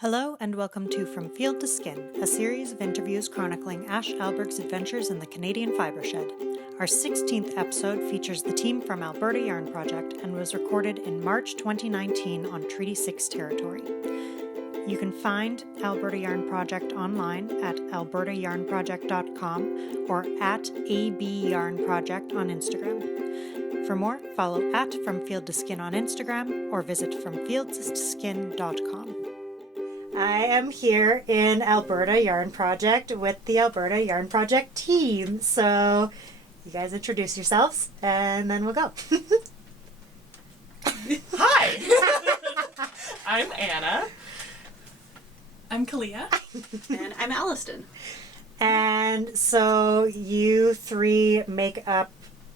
Hello and welcome to From Field to Skin, a series of interviews chronicling Ash Alberg's adventures in the Canadian fibershed. Our 16th episode features the team from Alberta Yarn Project and was recorded in March 2019 on Treaty 6 territory. You can find Alberta Yarn Project online at albertayarnproject.com or at AB Yarn Project on Instagram. For more, follow at From Field to Skin on Instagram or visit fromfieldtoskin.com. I am here in Alberta Yarn Project with the Alberta Yarn Project team. So you guys introduce yourselves and then we'll go. Hi! I'm Anna. I'm Kalia. And I'm Alliston. And so you three make up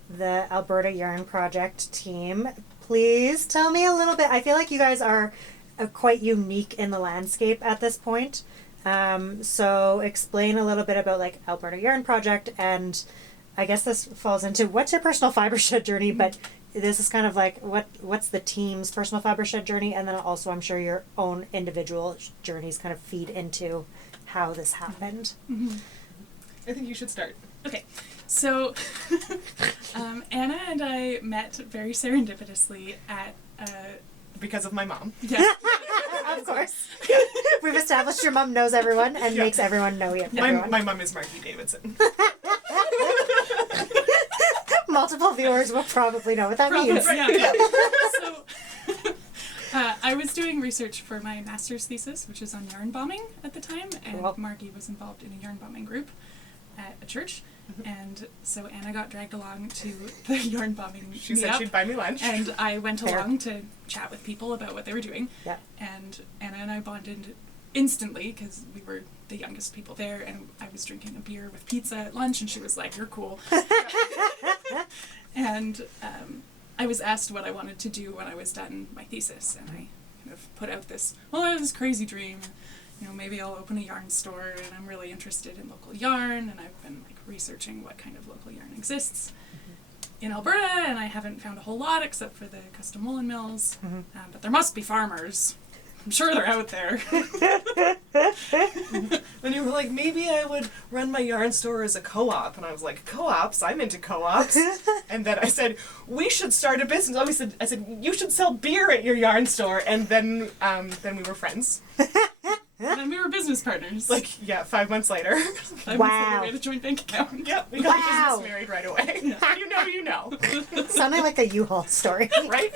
the Alberta Yarn Project team. Please tell me a little bit. I feel like you guys are quite unique in the landscape at this point. So explain a little bit about like Alberta Yarn Project, and I guess this falls into what's your personal fibershed journey, but this is kind of like what's the team's personal fibershed journey, and then also I'm sure your own individual journeys kind of feed into how this happened. Mm-hmm. I think you should start. Okay, so Anna and I met very serendipitously at Because of my mom. yeah. Of course. We've established your mom knows everyone and makes everyone know you. My mom is Margie Davidson. Multiple viewers will probably know what that means. Yeah. So I was doing research for my master's thesis, which is on yarn bombing at the time, and Cool. Margie was involved in a yarn bombing group at a church, and so Anna got dragged along to the yarn bombing She said meetup, she'd buy me lunch. and I went Fair. along to chat with people about what they were doing. Yeah. And Anna and I bonded instantly because we were the youngest people there, and I was drinking a beer with pizza at lunch, and she was like, "You're cool." And I was asked what I wanted to do when I was done my thesis, and I kind of put out this, well, I have this crazy dream, you know, maybe I'll open a yarn store, and I'm really interested in local yarn, and I've been like researching what kind of local yarn exists in Alberta, and I haven't found a whole lot except for the custom woolen mills, but there must be farmers. I'm sure they're out there. When you were like, maybe I would run my yarn store as a co-op, and I was like, co-ops? I'm into co-ops. And then I said, we should start a business. I said, you should sell beer at your yarn store, and then we were friends. And we were business partners. 5 months later. 5 Wow. months later, we had a joint bank account. Yeah, we got Wow. business married right away. You know. Sounding like a U-Haul story. Right?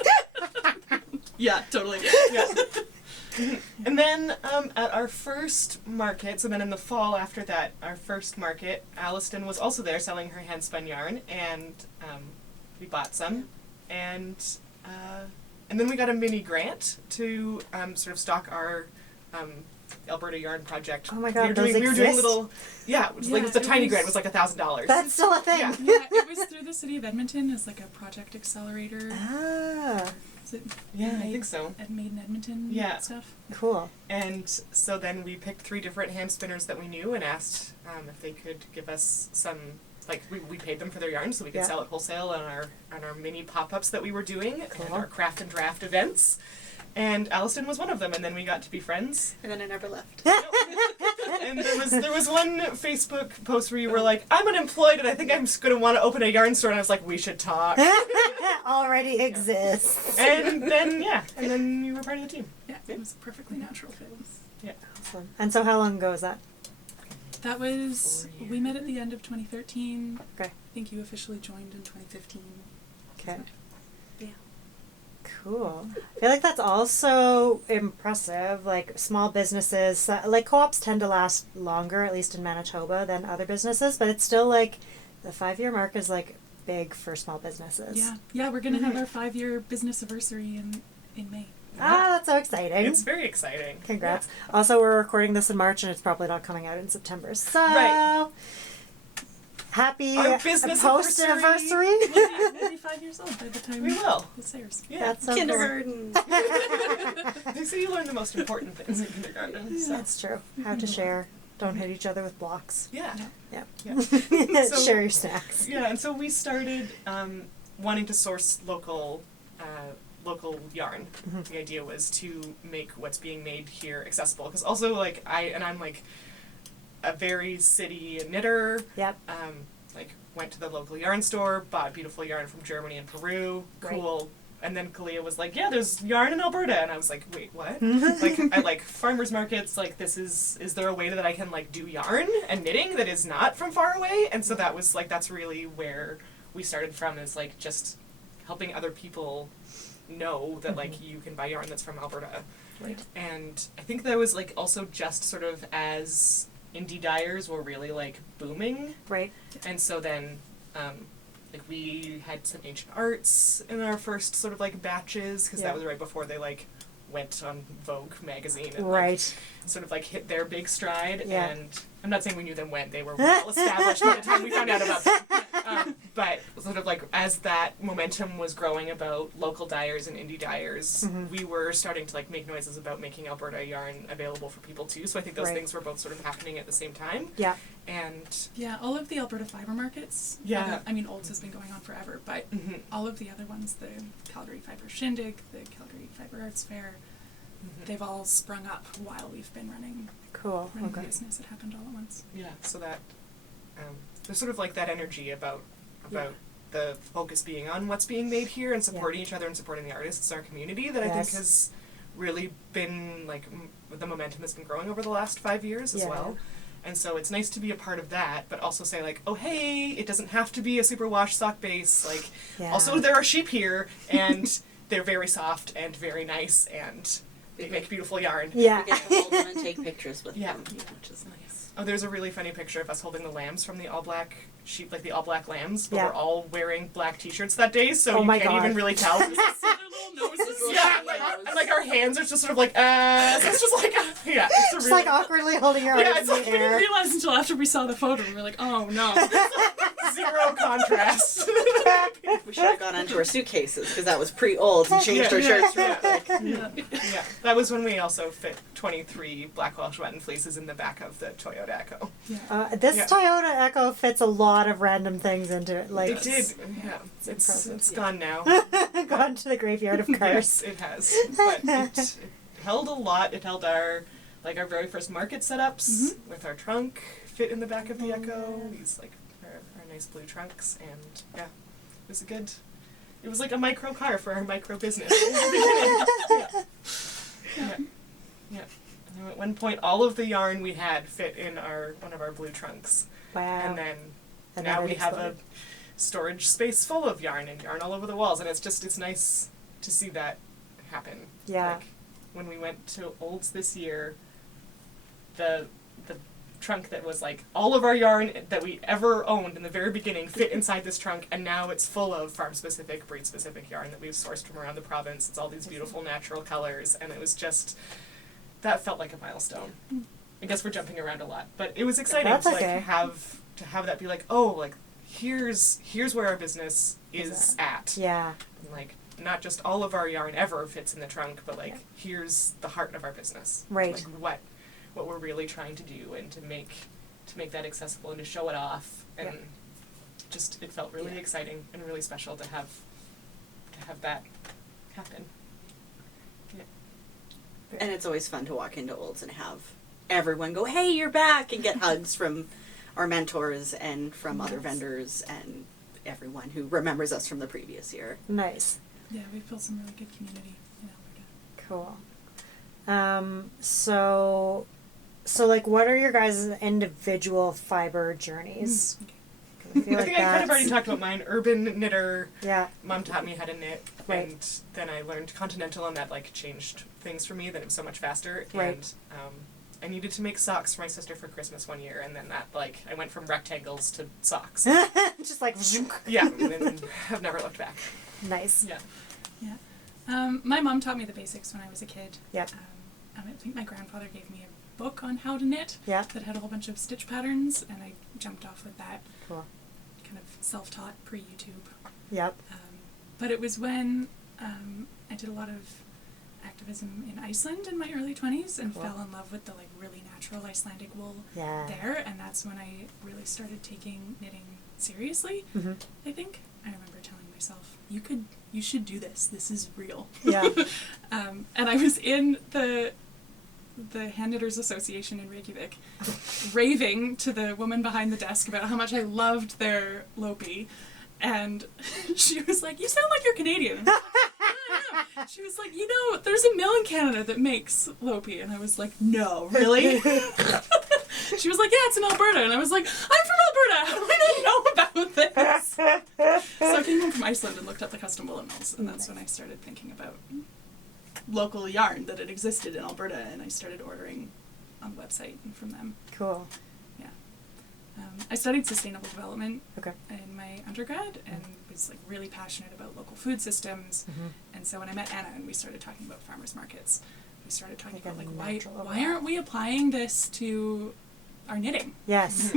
Yeah, totally. Yeah. And then at our first market, so then in the fall after that, our first market, Alliston was also there selling her hand-spun yarn, and we bought some, and then we got a mini grant to sort of stock our Alberta Yarn Project. Oh my God, we were doing exist? little, it was a tiny grant. It was like $1,000. That's still a thing. Yeah. Yeah, it was through the city of Edmonton as like a project accelerator. Ah, Is it Yeah, I think so. Made in Edmonton Yeah. stuff. cool. And so then we picked 3 different hand spinners that we knew and asked if they could give us some, we paid them for their yarn so we could Yeah. sell it wholesale on our mini pop-ups that we were doing Cool. and our craft and draft events. And Alliston was one of them, and then we got to be friends. And then I never left. And there was one Facebook post where you were like, I'm unemployed and I think I'm just going to want to open a yarn store, and I was like, we should talk. Already exists. And then you were part of the team. Yeah, it was a perfectly natural fit. Awesome. And so how long ago was that? That was, 4 we met at the end of 2013. Okay. I think you officially joined in 2015. Okay. Yeah. Cool. I feel like that's also impressive. Like small businesses, like co-ops tend to last longer, at least in Manitoba, than other businesses. But it's still like the 5-year mark is like big for small businesses. Yeah, we're going to have our 5-year business anniversary in May. Ah, that's so exciting. It's very exciting. Congrats. Also, we're recording this in March, and it's probably not coming out in September. So, Right. happy Our business post-anniversary. We'll be 5 years old by the time We will. this airs. Yeah. That's so cool. Kindergarten. They say you learn the most important things in kindergarten. So. That's true. How to share. Don't hit each other with blocks. Yeah. Yeah. Yeah. So- Share your snacks. Yeah, and so we started wanting to source local local yarn. The idea was to make what's being made here accessible, because also like I'm like a very city knitter. Yep. Like went to the local yarn store, bought beautiful yarn from Germany and Peru. Cool. And then Kalia was like, yeah, there's yarn in Alberta. And I was like, wait, what? Like, I like farmers markets, like, is there a way that I can, like, do yarn and knitting that is not from far away? And so that was, like, that's really where we started from, is, like, just helping other people know that, like, you can buy yarn that's from Alberta. Right. And I think that was, like, also just sort of as indie dyers were really, like, booming. Right. And so then, like, we had some ancient arts in our first sort of, like, batches, because that was right before they, like, went on Vogue magazine and, like, sort of, like, hit their big stride. Yeah. And I'm not saying we knew them when. They were well established by the time we found out about them. But sort of, like, as that momentum was growing about local dyers and indie dyers, we were starting to, like, make noises about making Alberta yarn available for people, too. So I think those things were both sort of happening at the same time. Yeah. And yeah, all of the Alberta fiber markets. Yeah. I mean, Olds has been going on forever, but all of the other ones, the Calgary Fiber Shindig, the Calgary Fiber Arts Fair, they've all sprung up while we've been running the business. It happened all at once. Yeah, so that there's sort of like that energy about the focus being on what's being made here and supporting each other and supporting the artists in our community that I think has really been, like, the momentum has been growing over the last 5 years as well. And so it's nice to be a part of that, but also say, like, oh, hey, it doesn't have to be a super wash sock base. Like, also there are sheep here, and they're very soft and very nice, and they make beautiful yarn. Yeah. We get to hold them and take pictures with them, which is nice. Oh, there's a really funny picture of us holding the lambs from the all-black sheep, like the all-black lambs, but we're all wearing black t-shirts that day, so you can't even really tell. Their little noses. And, like, our hands are just sort of like, so it's just like, it's a Just, really, like, awkwardly holding your arms in the We didn't air. realize until after we saw the photo. We were like, oh no. zero contrast. We should have gone onto our suitcases, because that was pre-old, and changed our shirts real quick. Yeah, that was when we also fit 23 Black Welsh Wet and fleeces in the back of the Toyota Echo. This Toyota Echo fits a lot of random things into it. Like, It did, it's gone now. gone to the graveyard of cars. Yes, it has. But it held a lot. It held our very first market setups with our trunk fit in the back of the Echo. These, like, our nice blue trunks, and it was like a micro car for our micro business. Yeah. And at one point, all of the yarn we had fit in one of our blue trunks. Wow. And then now we have a storage space full of yarn and yarn all over the walls, and it's nice to see that happen. Yeah. Like, when we went to Olds this year, the trunk that was like all of our yarn that we ever owned in the very beginning fit inside this trunk, and now it's full of farm-specific, breed-specific yarn that we've sourced from around the province. It's all these beautiful natural colors, and it was just, that felt like a milestone. I guess we're jumping around a lot, but it was exciting to like have that be like, oh, like here's where our business is at. Yeah. And, like, not just all of our yarn ever fits in the trunk, but like here's the heart of our business. Right. Like what we're really trying to do, and to make that accessible and to show it off, and just it felt really exciting and really special to have that happen. Yeah. And it's always fun to walk into Olds and have everyone go, hey, you're back, and get hugs from our mentors and from other vendors and everyone who remembers us from the previous year. Nice. Yeah, we've built some really good community in Alberta. Cool. So like, what are your guys' individual fiber journeys? I feel I like think I kind of already talked about mine. Urban knitter. Yeah. Mom taught me how to knit, Right. and then I learned Continental, and that like changed things for me. That it was so much faster. Right. And I needed to make socks for my sister for Christmas one year, and then that like I went from rectangles to socks. Just like Yeah, and then I've never looked back. Nice. Yeah. Yeah. My mom taught me the basics when I was a kid. Yep. I think my grandfather gave me a book on how to knit that had a whole bunch of stitch patterns, and I jumped off with that. Cool. Kind of self-taught pre-YouTube. Yep. But it was when I did a lot of activism in Iceland in my early 20s and fell in love with the like really natural Icelandic wool there, and that's when I really started taking knitting seriously. I think I remember telling myself you should do this. This is real. Yeah. And I was in the Hand Knitters Association in Reykjavik, raving to the woman behind the desk about how much I loved their Lopi. And she was like, "You sound like you're Canadian." And I was like, "No." She was like, "There's a mill in Canada that makes Lopi." And I was like, "No, really?" She was like, "Yeah, it's in Alberta." And I was like, "I'm from Alberta. How do I not know about this?" So I came home from Iceland and looked up the custom woolen mills. And that's when I started thinking about local yarn that had existed in Alberta. And I started ordering on the website and from them. Cool. I studied sustainable development Okay. in my undergrad and was like really passionate about local food systems. And so when I met Anna and we started talking about farmers markets, we started talking Like a about natural why aren't we applying this to our knitting? Yes.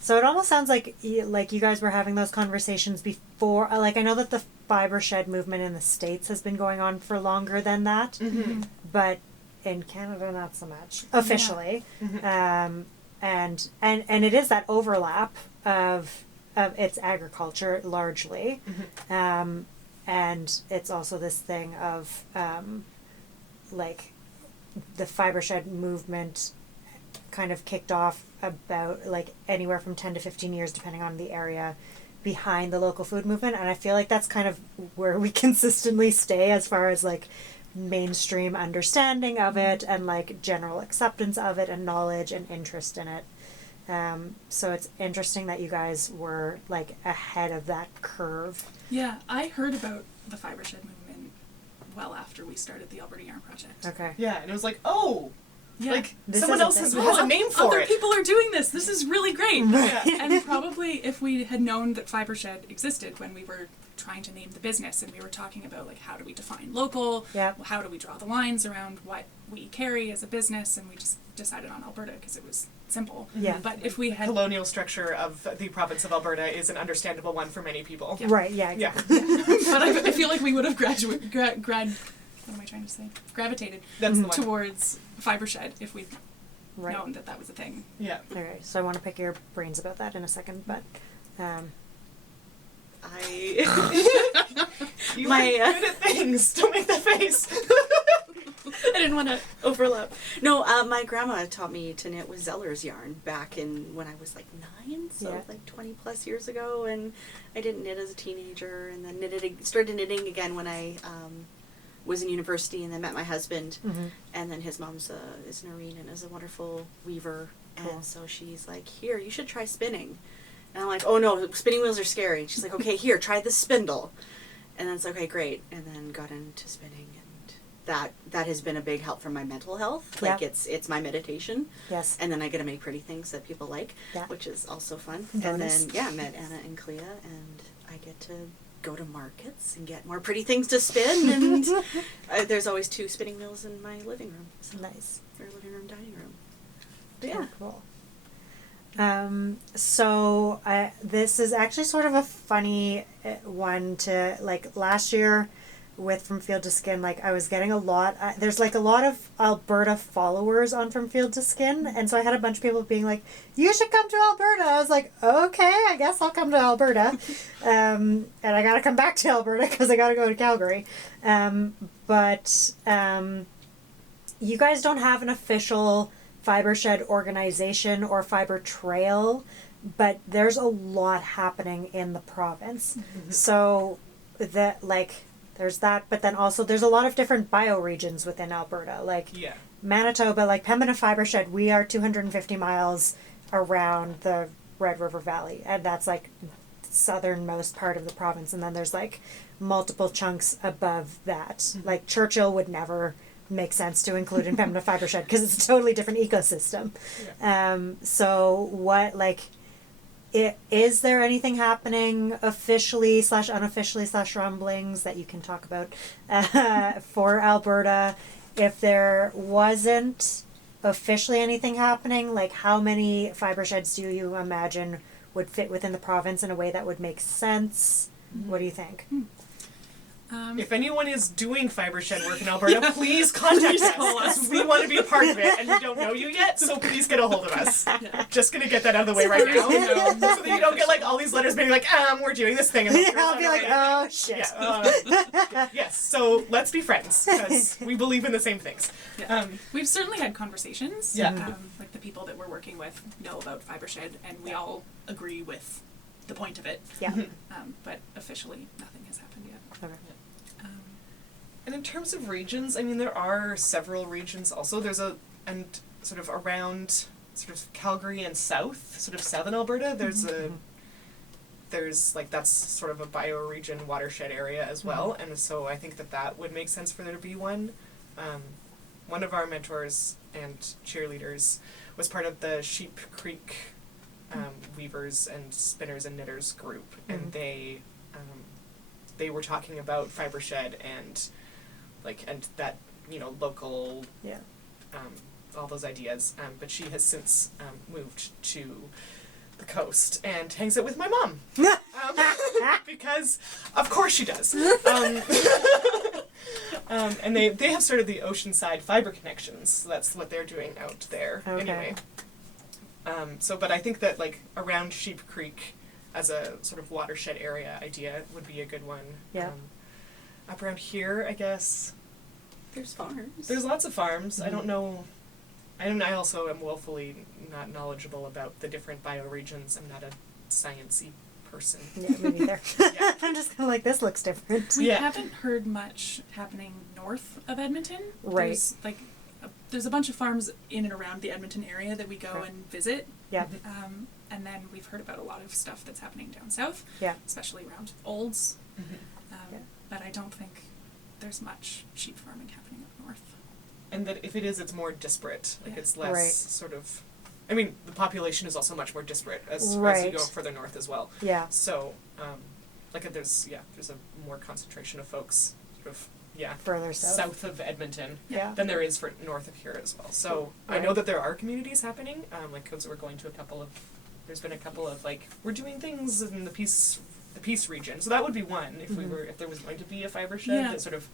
So it almost sounds like you guys were having those conversations before. Like, I know that the fibershed movement in the States has been going on for longer than that, but in Canada, not so much officially. And it is that overlap of its agriculture largely, and it's also this thing of like the fibershed movement kind of kicked off about like anywhere from 10 to 15 years depending on the area behind the local food movement, and I feel like that's kind of where we consistently stay as far as like mainstream understanding of it and like general acceptance of it and knowledge and interest in it. So it's interesting that you guys were like ahead of that curve. Yeah, I heard about the fibershed movement well after we started the Alberta Yarn Project. Okay. Yeah, and it was like, oh, Yeah. like This someone is a else has thing. a name for Other it. people are doing this. This is really great. Yeah. And probably if we had known that fibershed existed when we were trying to name the business and we were talking about like how do we define local, Yep. how do we draw the lines around what we carry as a business, and we just decided on Alberta because it was simple. Yeah. But if we had Colonial structure of the province of Alberta is an understandable one for many people. Yeah. Right, yeah, Yeah. exactly. but I feel like we would have what am I trying to say? Gravitated That's the one. towards fibershed if we'd Right. known that that was a thing. Yeah. Okay, so I want to pick your brains about that in a second, but You My, are good at things. Don't make that face. I didn't want to overlap. No, my grandma taught me to knit with Zeller's yarn back in when I was like 9, so Yeah. like 20 plus years ago, and I didn't knit as a teenager, and then started knitting again when I was in university, and then met my husband, and then his mom's is Noreen and is a wonderful weaver, Cool. and so she's like, here, you should try spinning. And I'm like, oh no, spinning wheels are scary. And she's like, okay, here, try the spindle. And then it's okay, great. And then got into spinning, and that has been a big help for my mental health. Like Yeah. it's my meditation. yes. And then I get to make pretty things that people like, Yeah. which is also fun. Bonus. And then I met Anna and Clea, and I get to go to markets and get more pretty things to spin. And there's always 2 spinning wheels in my living room. So, Nice. or living room, dining room. But yeah. Cool. So this is actually sort of a funny one to, like, last year with From Field to Skin, like, I was getting a lot, there's like a lot of Alberta followers on From Field to Skin, and so I had a bunch of people being like, you should come to Alberta. I was like, okay, I guess I'll come to Alberta. And I gotta come back to Alberta because I gotta go to Calgary. But you guys don't have an official fibershed organization or fiber trail, but there's a lot happening in the province. So that, like, there's that, but then also there's a lot of different bioregions within Alberta. Like Yeah. Manitoba, like Pembina Fibershed, we are 250 miles around the Red River Valley, and that's like southernmost part of the province. And then there's like multiple chunks above that. Like Churchill would never make sense to include in Pembina Fibershed because it's a totally different ecosystem. So what, like, is there anything happening officially / unofficially / rumblings that you can talk about for Alberta? If there wasn't officially anything happening, like, how many fiber sheds do you imagine would fit within the province in a way that would make sense? What do you think? If anyone is doing fibershed work in Alberta, please contact Please call us. us. We want to be a part of it, and we don't know you yet, so please get a hold of us. Yeah. Just gonna get that out of the way right now, so that you don't get like all these letters being like, we're doing this thing. And Yeah, I'll be like, oh shit. Yeah, yes, so let's be friends, because we believe in the same things. Yeah. We've certainly had conversations. Yeah. Like the people that we're working with know about fibershed, and we all agree with the point of it. Yeah. But officially, nothing has happened yet. Okay. And in terms of regions, I mean, there are several regions also. And sort of around sort of Calgary and south, sort of southern Alberta, there's like, that's sort of a bioregion watershed area as well. And so I think that would make sense for there to be one. One of our mentors and cheerleaders was part of the Sheep Creek weavers and spinners and knitters group, and they were talking about fibershed and that, local, all those ideas, but she has since moved to the coast and hangs out with my mom, because of course she does. And they have started the Oceanside Fiber Connections, so that's what they're doing out there. Okay. Anyway. But I think that like around Sheep Creek as a sort of watershed area idea would be a good one. Yeah. Up around here, I guess, There's farms. there's lots of farms. I don't know. I also am woefully not knowledgeable about the different bioregions. I'm not a sciencey person. Yeah, me neither. Yeah. I'm just kind of like, this looks different. We Yeah. haven't heard much happening north of Edmonton. Right. There's a bunch of farms in and around the Edmonton area that we go Okay. and visit. Yeah. And then we've heard about a lot of stuff that's happening down south, Yeah. especially around Olds. Yeah. But I don't think there's much sheep farming happening up north. And that if it is, it's more disparate. Like Yeah. it's less Right. sort of. I mean, the population is also much more disparate as you Right. go further north as well. Yeah. So, there's a more concentration of folks sort of Further south. south of Edmonton Yeah. than there is for north of here as well. So I know Right. that there are communities happening. Because we're going to there's been a couple of like we're doing things in the Peace region. So that would be one if there was going to be a fibershed that sort of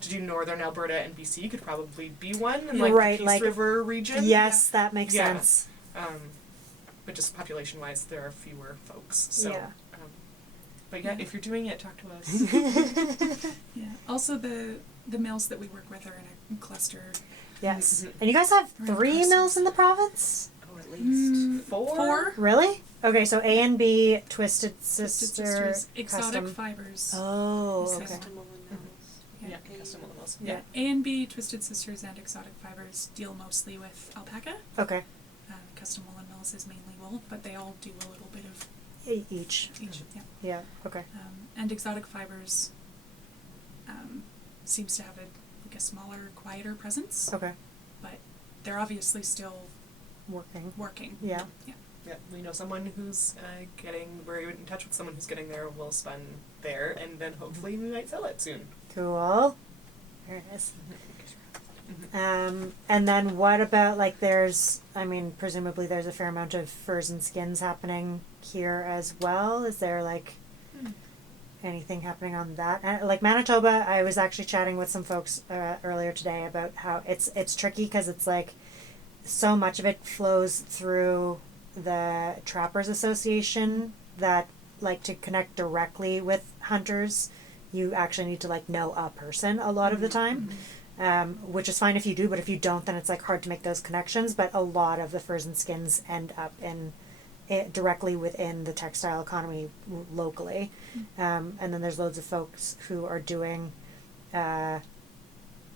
to do northern Alberta and BC could probably be one, and like Right, the Peace like- River region. Yes, that makes Yeah. sense. But just population wise, there are fewer folks. So, Yeah. but yeah, Yeah. if you're doing it, talk to us. Yeah. Also, the mills that we work with are in a cluster. Yes. Mhm. And you guys have We're in 3 clusters. mills in the province? Oh, at least. Four? Really? Okay, so A and B, Twisted Twisted Sister, Sisters, exotic Custom. fibers. Oh, Custom. okay. Custom woolen mills. Yeah, Okay. custom mills. Yeah. A and B, Twisted Sisters, and exotic fibers deal mostly with alpaca. Okay. Custom woolen mills is mainly wool, but they all do a little bit of Each. each. Yeah. Yeah, okay. And exotic fibers seems to have a smaller, quieter presence, Okay. but they're obviously still Working. working. Yeah. Yeah. Yeah, we know someone who's we're in touch with someone who's getting their wool spun there, and then hopefully we might sell it soon. Cool. There it is. And then what about, like, presumably there's a fair amount of furs and skins happening here as well. Is there, like, anything happening on that? Like, Manitoba, I was actually chatting with some folks earlier today about how it's tricky because it's, like, so much of it flows through the Trappers Association that, like, to connect directly with hunters, you actually need to, like, know a person a lot of the time. Which is fine if you do, but if you don't, then it's like hard to make those connections. But a lot of the furs and skins end up directly within the textile economy locally. And then there's loads of folks who are doing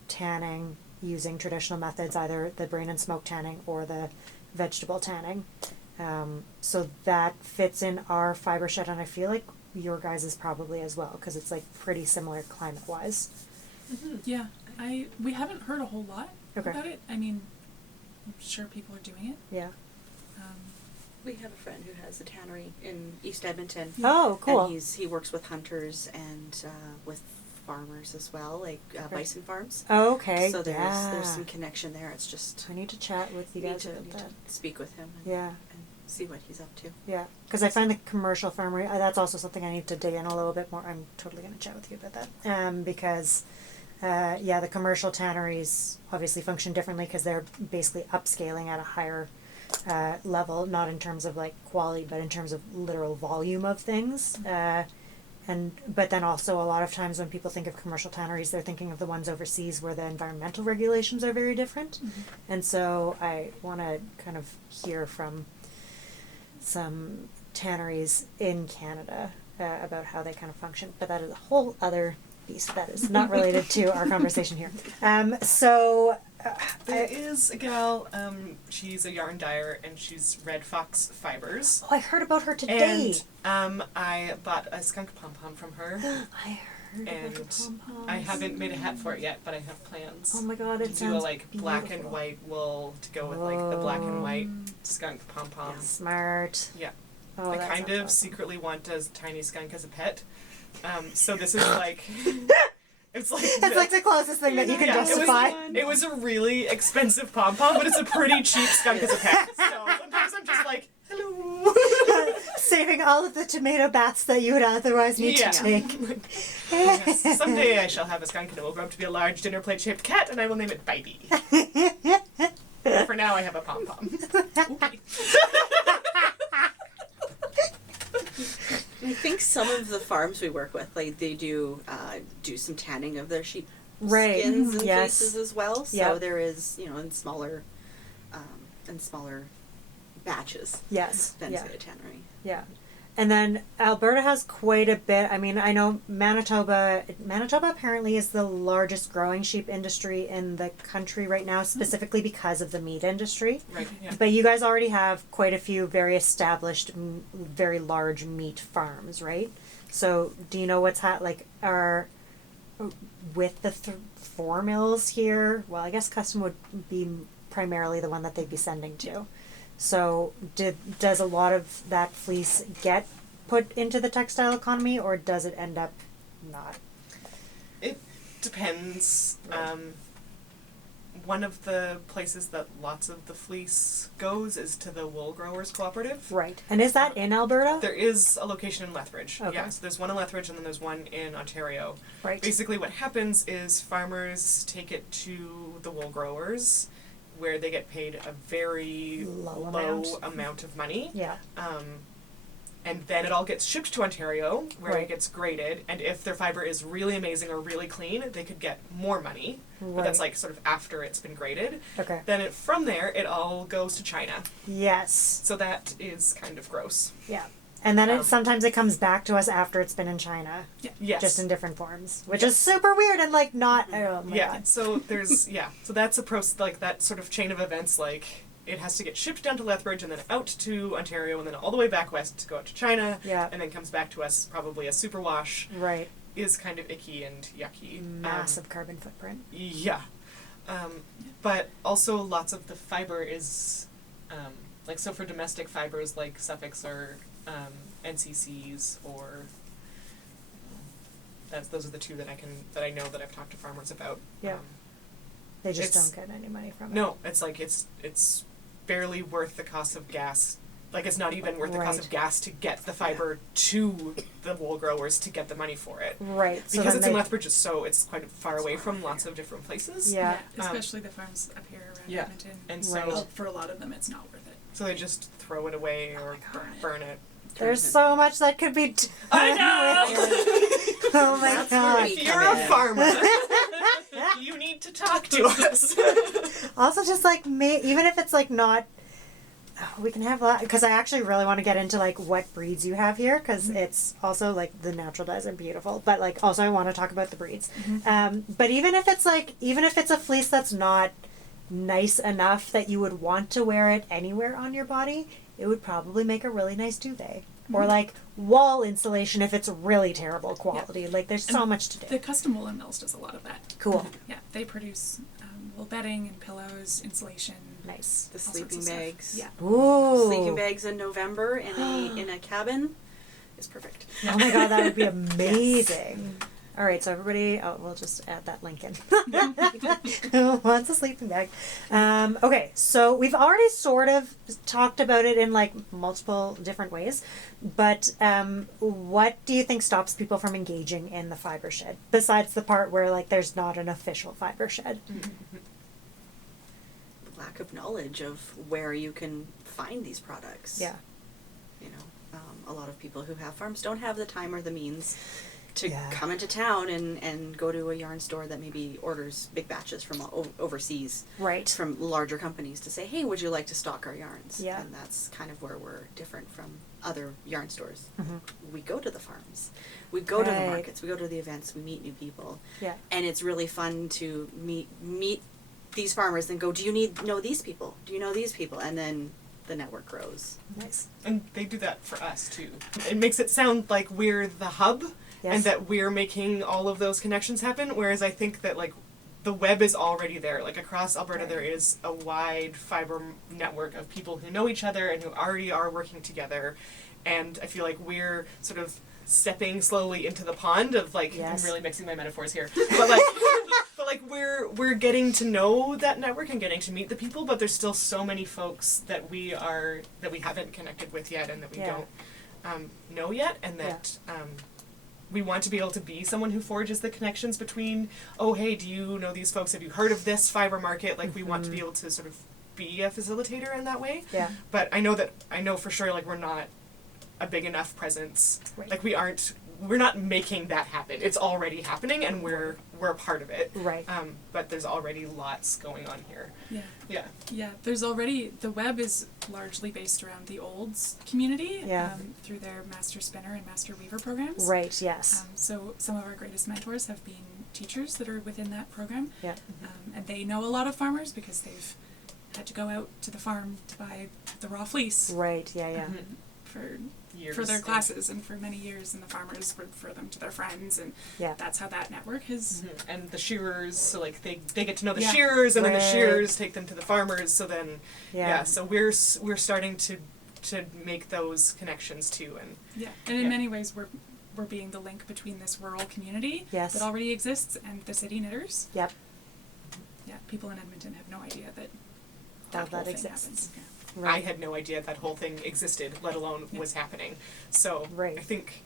tanning using traditional methods, either the brain and smoke tanning or the vegetable tanning. So that fits in our fibershed, and I feel like your guys is probably as well, because it's like pretty similar climate wise. Yeah. We haven't heard a whole lot Okay. about it. I mean, I'm sure people are doing it. Yeah. We have a friend who has a tannery in East Edmonton. Oh, cool. And he works with hunters and with farmers as well, like bison farms. Oh, okay. So there's yeah. some connection there. It's just I need to chat with you need guys to about that. speak with him. Yeah. And see what he's up to. Yeah, because I find the commercial farmer, that's also something I need to dig in a little bit more. I'm totally going to chat with you about that. Because, yeah, the commercial tanneries obviously function differently because they're basically upscaling at a higher level, not in terms of like quality, but in terms of literal volume of things. But then also a lot of times when people think of commercial tanneries, they're thinking of the ones overseas where the environmental regulations are very different. And so I want to kind of hear from some tanneries in Canada about how they kind of function. But that is a whole other beast that is not related to our conversation here. There is a gal, she's a yarn dyer, and she's Red Fox Fibers. Oh, I heard about her today. And I bought a skunk pom-pom from her. I heard And about the pom-poms. I haven't made a hat for it yet, but I have plans. Oh my god, to it do a sounds like beautiful. black and white wool to go with like the black and white skunk pom-poms. Smart. Yeah. Oh, I that kind sounds of awesome. secretly want a tiny skunk as a pet. So this is like it's like It's like the closest thing that you can yeah, justify. it was a really expensive pom pom, but it's a pretty cheap skunk as a pet. So sometimes I'm just like, hello. Saving all of the tomato baths that you would otherwise need Yeah. to take. Yes. Someday I shall have a skunk and it will grow up to be a large dinner plate shaped cat, and I will name it Bybee. For now, I have a pom pom. Okay. I think some of the farms we work with, like they do some tanning of their sheep Right. skins and Yes. fleeces as well. So Yep. there is, in smaller batches Yes. than Yeah. say a tannery. Yeah. And then Alberta has quite a bit. I mean, I know Manitoba apparently is the largest growing sheep industry in the country right now, specifically because of the meat industry. Right. Yeah. But you guys already have quite a few very established, very large meat farms, right? So do you know what's are with the 4 mills here? Well, I guess Custom would be primarily the one that they'd be sending to. So does a lot of that fleece get put into the textile economy, or does it end up not? It depends. One of the places that lots of the fleece goes is to the Wool Growers Cooperative. Right. And is that in Alberta? There is a location in Lethbridge. Okay. Yeah, so there's one in Lethbridge and then there's one in Ontario. Right. Basically what happens is farmers take it to the wool growers where they get paid a very Low amount of money. Yeah. And then it all gets shipped to Ontario where Right. it gets graded, and if their fiber is really amazing or really clean, they could get more money. But that's Right. like sort of after it's been graded. Okay. Then from there it all goes to China. Yes. So that is kind of gross. Yeah. And then Um, sometimes it comes back to us after it's been in China, Yes. just in different forms, which is super weird and like not. Oh my yeah, god. so there's so that's a like that sort of chain of events. Like it has to get shipped down to Lethbridge and then out to Ontario and then all the way back west to go out to China. Yeah. And then comes back to us probably a superwash. Right. Is kind of icky and yucky. Massive carbon footprint. Yeah, but also lots of the fiber is like so for domestic fibers like Suffolks or NCCs or. Those are the two that I know that I've talked to farmers about. Yeah. They just it's- don't get any money from it. No, it's like it's barely worth the cost of gas. Like it's not even worth the cost Right. of gas to get the fiber to the wool growers to get the money for it. Right. So Because then it's in they- Lethbridge, so it's quite far away from lots of different places. Yeah. Especially the farms up here around Yeah. Edmonton. And Right. so For a lot of them, it's not worth it. so they just throw it away or burn it. There's so much that could be done. I know. Oh my That's where god. we If you're come a in. farmer, you need to talk to us. Also, just like even if it's like not, we can have a lot, because I actually really want to get into like what breeds you have here, because it's also like the natural dyes are beautiful, but like also I want to talk about the breeds. But even if it's a fleece that's not nice enough that you would want to wear it anywhere on your body, it would probably make a really nice duvet. Or like wall insulation if it's really terrible quality. Like there's so much to do. The Custom Woolen Mills does a lot of that. Cool. Yeah, they produce wool bedding and pillows, insulation. Nice. The all sorts sleeping of stuff. bags. Yeah. Ooh. Sleeping bags in November in a cabin is perfect. Oh my god, that would be amazing. All right, so everybody, we'll just add that link in. Who wants a sleeping bag? Okay, so we've already sort of talked about it in like multiple different ways, but what do you think stops people from engaging in the fiber shed, besides the part where like there's not an official fiber shed? Lack of knowledge of where you can find these products. Yeah. You know, a lot of people who have farms don't have the time or the means to Yeah. come into town and go to a yarn store that maybe orders big batches from overseas, Right. from larger companies, to say, hey, would you like to stock our yarns? Yeah. And that's kind of where we're different from other yarn stores. Mhm. We go to the farms, we go to the Right. markets, we go to the events, we meet new people. Yeah. And it's really fun to meet these farmers and go, do you know these people? Do you know these people? And then the network grows. Nice. And they do that for us too. It makes it sound like we're the hub Yes. and that we're making all of those connections happen, whereas I think that like the web is already there. Like across Alberta Right. there is a wide fiber network of people who know each other and who already are working together, and I feel like we're sort of stepping slowly into the pond of like Yes. I'm really mixing my metaphors here. But like but like we're getting to know that network and getting to meet the people, but there's still so many folks that we haven't connected with yet and that we Yeah. don't know yet, and that we want to be able to be someone who forges the connections between, oh hey, do you know these folks? Have you heard of this fiber market? Like we want to be able to sort of be a facilitator in that way. Yeah. But I know for sure like we're not a big enough presence. Right. Like we're not making that happen. It's already happening and we're a part of it. Right. But there's already lots going on here. Yeah. Yeah. Yeah, there's already, the web is largely based around the olds community, Yeah. through their Master Spinner and Master Weaver programs. Right. Yes. So some of our greatest mentors have been teachers that are within that program, Yeah. and they know a lot of farmers because they've had to go out to the farm to buy the raw fleece Right. Yeah. Yeah. for Years. for their classes and for many years, and the farmers refer them to their friends, and Yeah. that's how that network has. Mhm. And the shearers, so like they get to know the Yeah. shearers, and then the Right. shearers take them to the farmers. So then, Yeah. so we're starting to make those connections too, and Yeah, and in Yeah. many ways we're being the link between this rural community Yes. that already exists and the city knitters. Yep. Yeah, people in Edmonton have no idea that That whole thing exists. happens. Yeah. Right. I had no idea that whole thing existed, let alone Yeah. was happening. So Right. I think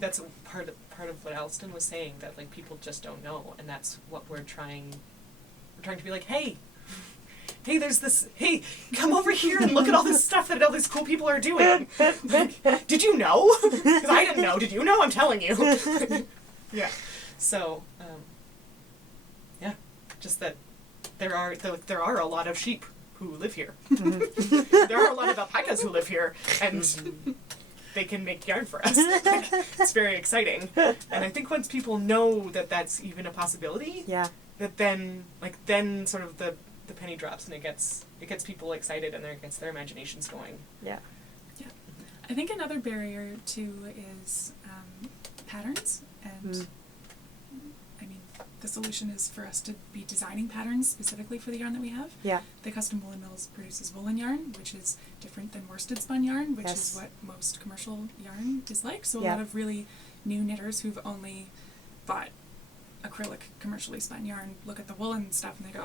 that's a part of what Alston was saying, that like people just don't know, and that's what we're trying to be like, hey, there's this, hey, come over here and look at all this stuff that all these cool people are doing. Like, did you know? Because I didn't know. Did you know? I'm telling you. Yeah. So, yeah, just that there are a lot of sheep who live here. There are a lot of alpacas who live here, and they can make yarn for us. Like, it's very exciting. And I think once people know that that's even a possibility, Yeah. that then sort of the penny drops and it gets people excited, and it gets their imaginations going. Yeah. I think another barrier too is patterns, and I mean the solution is for us to be designing patterns specifically for the yarn that we have. Yeah. The Custom Woolen Mills produces woolen yarn, which is different than worsted spun yarn, which Yes. is what most commercial yarn is like. So Yeah. a lot of really new knitters who've only bought acrylic commercially spun yarn look at the woolen stuff and they go,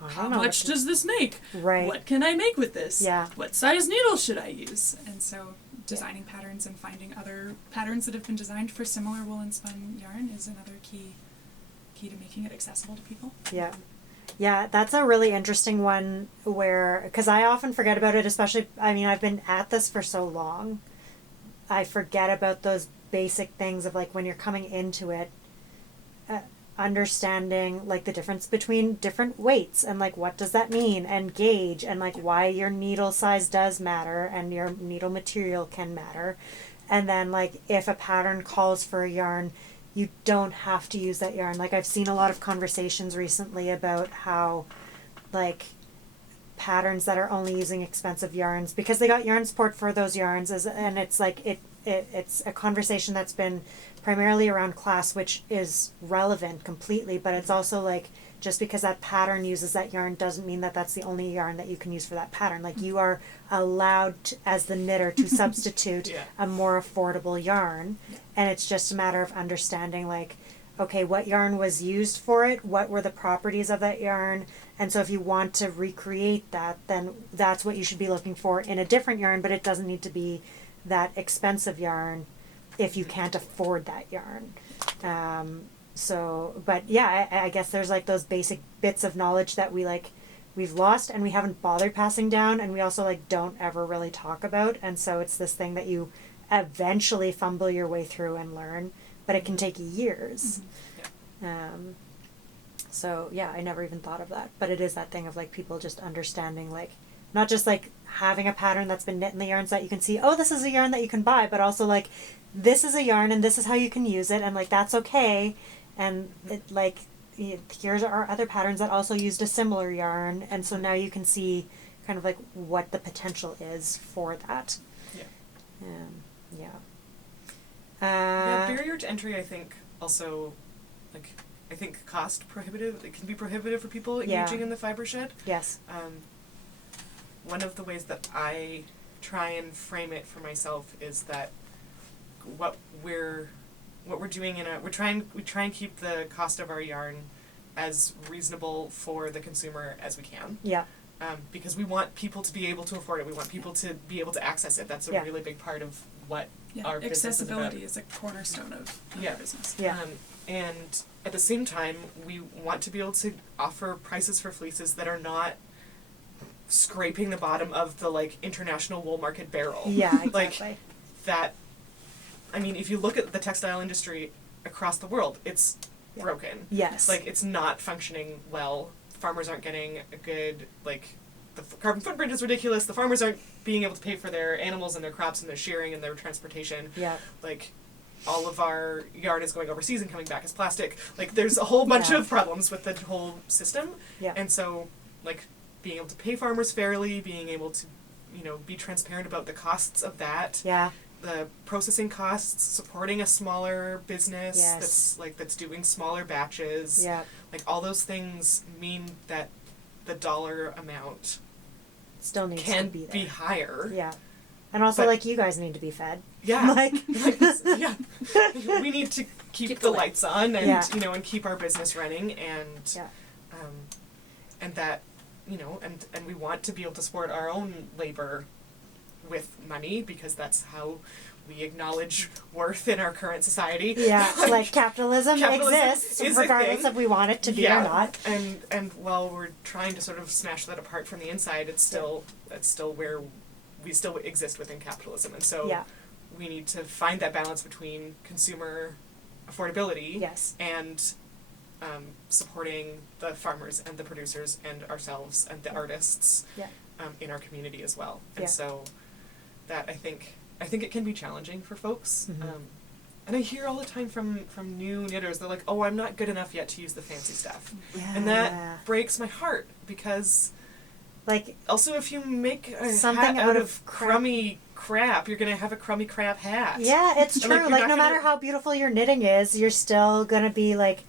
I how don't know much what to- does this make? Right. What can I make with this? Yeah. What size needle should I use? And so designing patterns and finding other patterns that have been designed for similar woolen spun yarn is another key to making it accessible to people. Yeah. Yeah, that's a really interesting one where, because I often forget about it, especially, I mean, I've been at this for so long. I forget about those basic things of like when you're coming into it, understanding like the difference between different weights and like what does that mean, and gauge, and like why your needle size does matter and your needle material can matter. And then like if a pattern calls for a yarn, you don't have to use that yarn. Like I've seen a lot of conversations recently about how like patterns that are only using expensive yarns because they got yarn support for those yarns and it's like it's a conversation that's been primarily around class, which is relevant completely, but it's also like just because that pattern uses that yarn doesn't mean that that's the only yarn that you can use for that pattern. Like, you are allowed to, as the knitter, to substitute Yeah. a more affordable yarn, and it's just a matter of understanding, like, okay, what yarn was used for it, what were the properties of that yarn, and so if you want to recreate that, then that's what you should be looking for in a different yarn, but it doesn't need to be that expensive yarn if you can't afford that yarn. So, but yeah, I guess there's like those basic bits of knowledge that we've lost and we haven't bothered passing down, and we also like don't ever really talk about, and so it's this thing that you eventually fumble your way through and learn, but it can take years. So yeah, I never even thought of that, but it is that thing of like people just understanding, like, not just like having a pattern that's been knit in the yarns that you can see, oh, this is a yarn that you can buy, but also like, this is a yarn and this is how you can use it, and like that's okay, and it like, here's our other patterns that also used a similar yarn, and so now you can see kind of like what the potential is for that. Yeah. Yeah, barrier to entry, I think, also, like, I think cost prohibitive. It can be prohibitive for people engaging in the fibershed. Yes. One of the ways that I try and frame it for myself is that what we're doing we try and keep the cost of our yarn as reasonable for the consumer as we can. Yeah. Because we want people to be able to afford it. We want people to be able to access it. That's a really big part of what our business is about. Accessibility is a cornerstone of our business. Yeah. And at the same time, we want to be able to offer prices for fleeces that are not scraping the bottom of the like international wool market barrel. Yeah, exactly. Like that. I mean, if you look at the textile industry across the world, it's broken. Yes. Like, it's not functioning well. Farmers aren't getting a good, like, the carbon footprint is ridiculous. The farmers aren't being able to pay for their animals and their crops and their shearing and their transportation. Yeah. Like, all of our yarn is going overseas and coming back as plastic. Like, there's a whole bunch of problems with the whole system. Yeah. And so, like, being able to pay farmers fairly, being able to, be transparent about the costs of that. Yeah. The processing costs, supporting a smaller business Yes. that's doing smaller batches. Yeah. Like, all those things mean that the dollar amount Still needs can to be there. be higher. Yeah. And also, But- like, you guys need to be fed. Yeah. Like, Yeah. We need to keep the lights on and, and keep our business running, and and that, and we want to be able to support our own labor with money, because that's how we acknowledge worth in our current society. yeah, like capitalism exists, is a regardless thing. if we want it to be or not. And while we're trying to sort of smash that apart from the inside, it's still where we still exist within capitalism, and so we need to find that balance between consumer affordability and supporting the farmers and the producers and ourselves and the artists in our community as well. And so that I think it can be challenging for folks. And I hear all the time from new knitters, they're like, oh, I'm not good enough yet to use the fancy stuff. Yeah. And that breaks my heart, because like, also if you make a something hat out of crummy crap, you're going to have a crummy crap hat. yeah, it's And, true. you're Like, not no gonna- matter how beautiful your knitting is, you're still gonna be like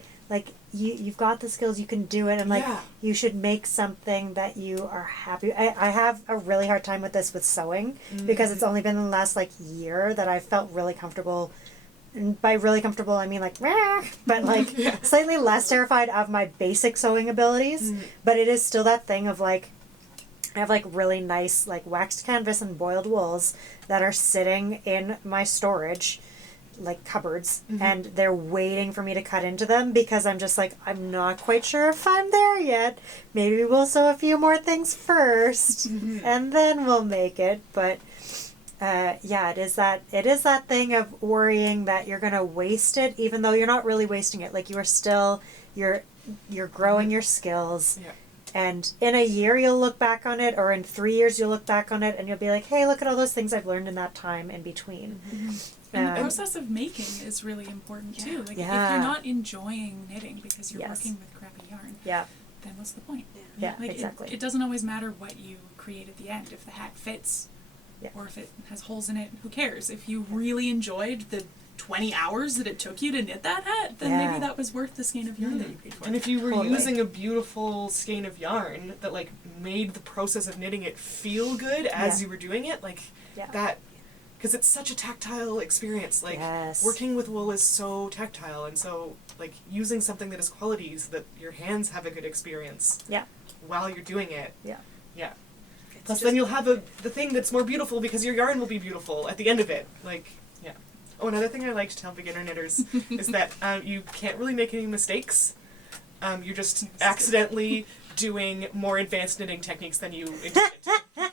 you've got the skills, you can do it, and like you should make something that you are happy. I have a really hard time with this with sewing, because it's only been the last like year that I felt really comfortable. And by really comfortable, I mean like, but like slightly less terrified of my basic sewing abilities. But it is still that thing of like, I have like really nice like waxed canvas and boiled wools that are sitting in my storage, like cupboards, and they're waiting for me to cut into them, because I'm just like, I'm not quite sure if I'm there yet. Maybe we'll sew a few more things first and then we'll make it. But it is that thing of worrying that you're gonna waste it, even though you're not really wasting it. Like, you are still you're growing your skills. And in a year you'll look back on it, or in 3 years you'll look back on it, and you'll be like, hey, look at all those things I've learned in that time in between. And the process of making is really important too. Like, if you're not enjoying knitting because you're working with crappy yarn, then what's the point? Yeah, like, exactly. It doesn't always matter what you create at the end. If the hat fits, or if it has holes in it, who cares? If you really enjoyed the 20 hours that it took you to knit that hat, then Yeah. maybe that was worth the skein of yarn that you paid for. And if you were Totally. using a beautiful skein of yarn that like made the process of knitting it feel good as Yeah. you were doing it, like Yeah. that, because it's such a tactile experience. Like Yes. working with wool is so tactile, and so like using something that is quality so that your hands have a good experience Yeah. while you're doing it. Yeah. Yeah. It's Plus, just- then you'll have the thing that's more beautiful because your yarn will be beautiful at the end of it. Like, yeah. Oh, another thing I like to tell beginner knitters is that you can't really make any mistakes. You're just accidentally doing more advanced knitting techniques than you intended to.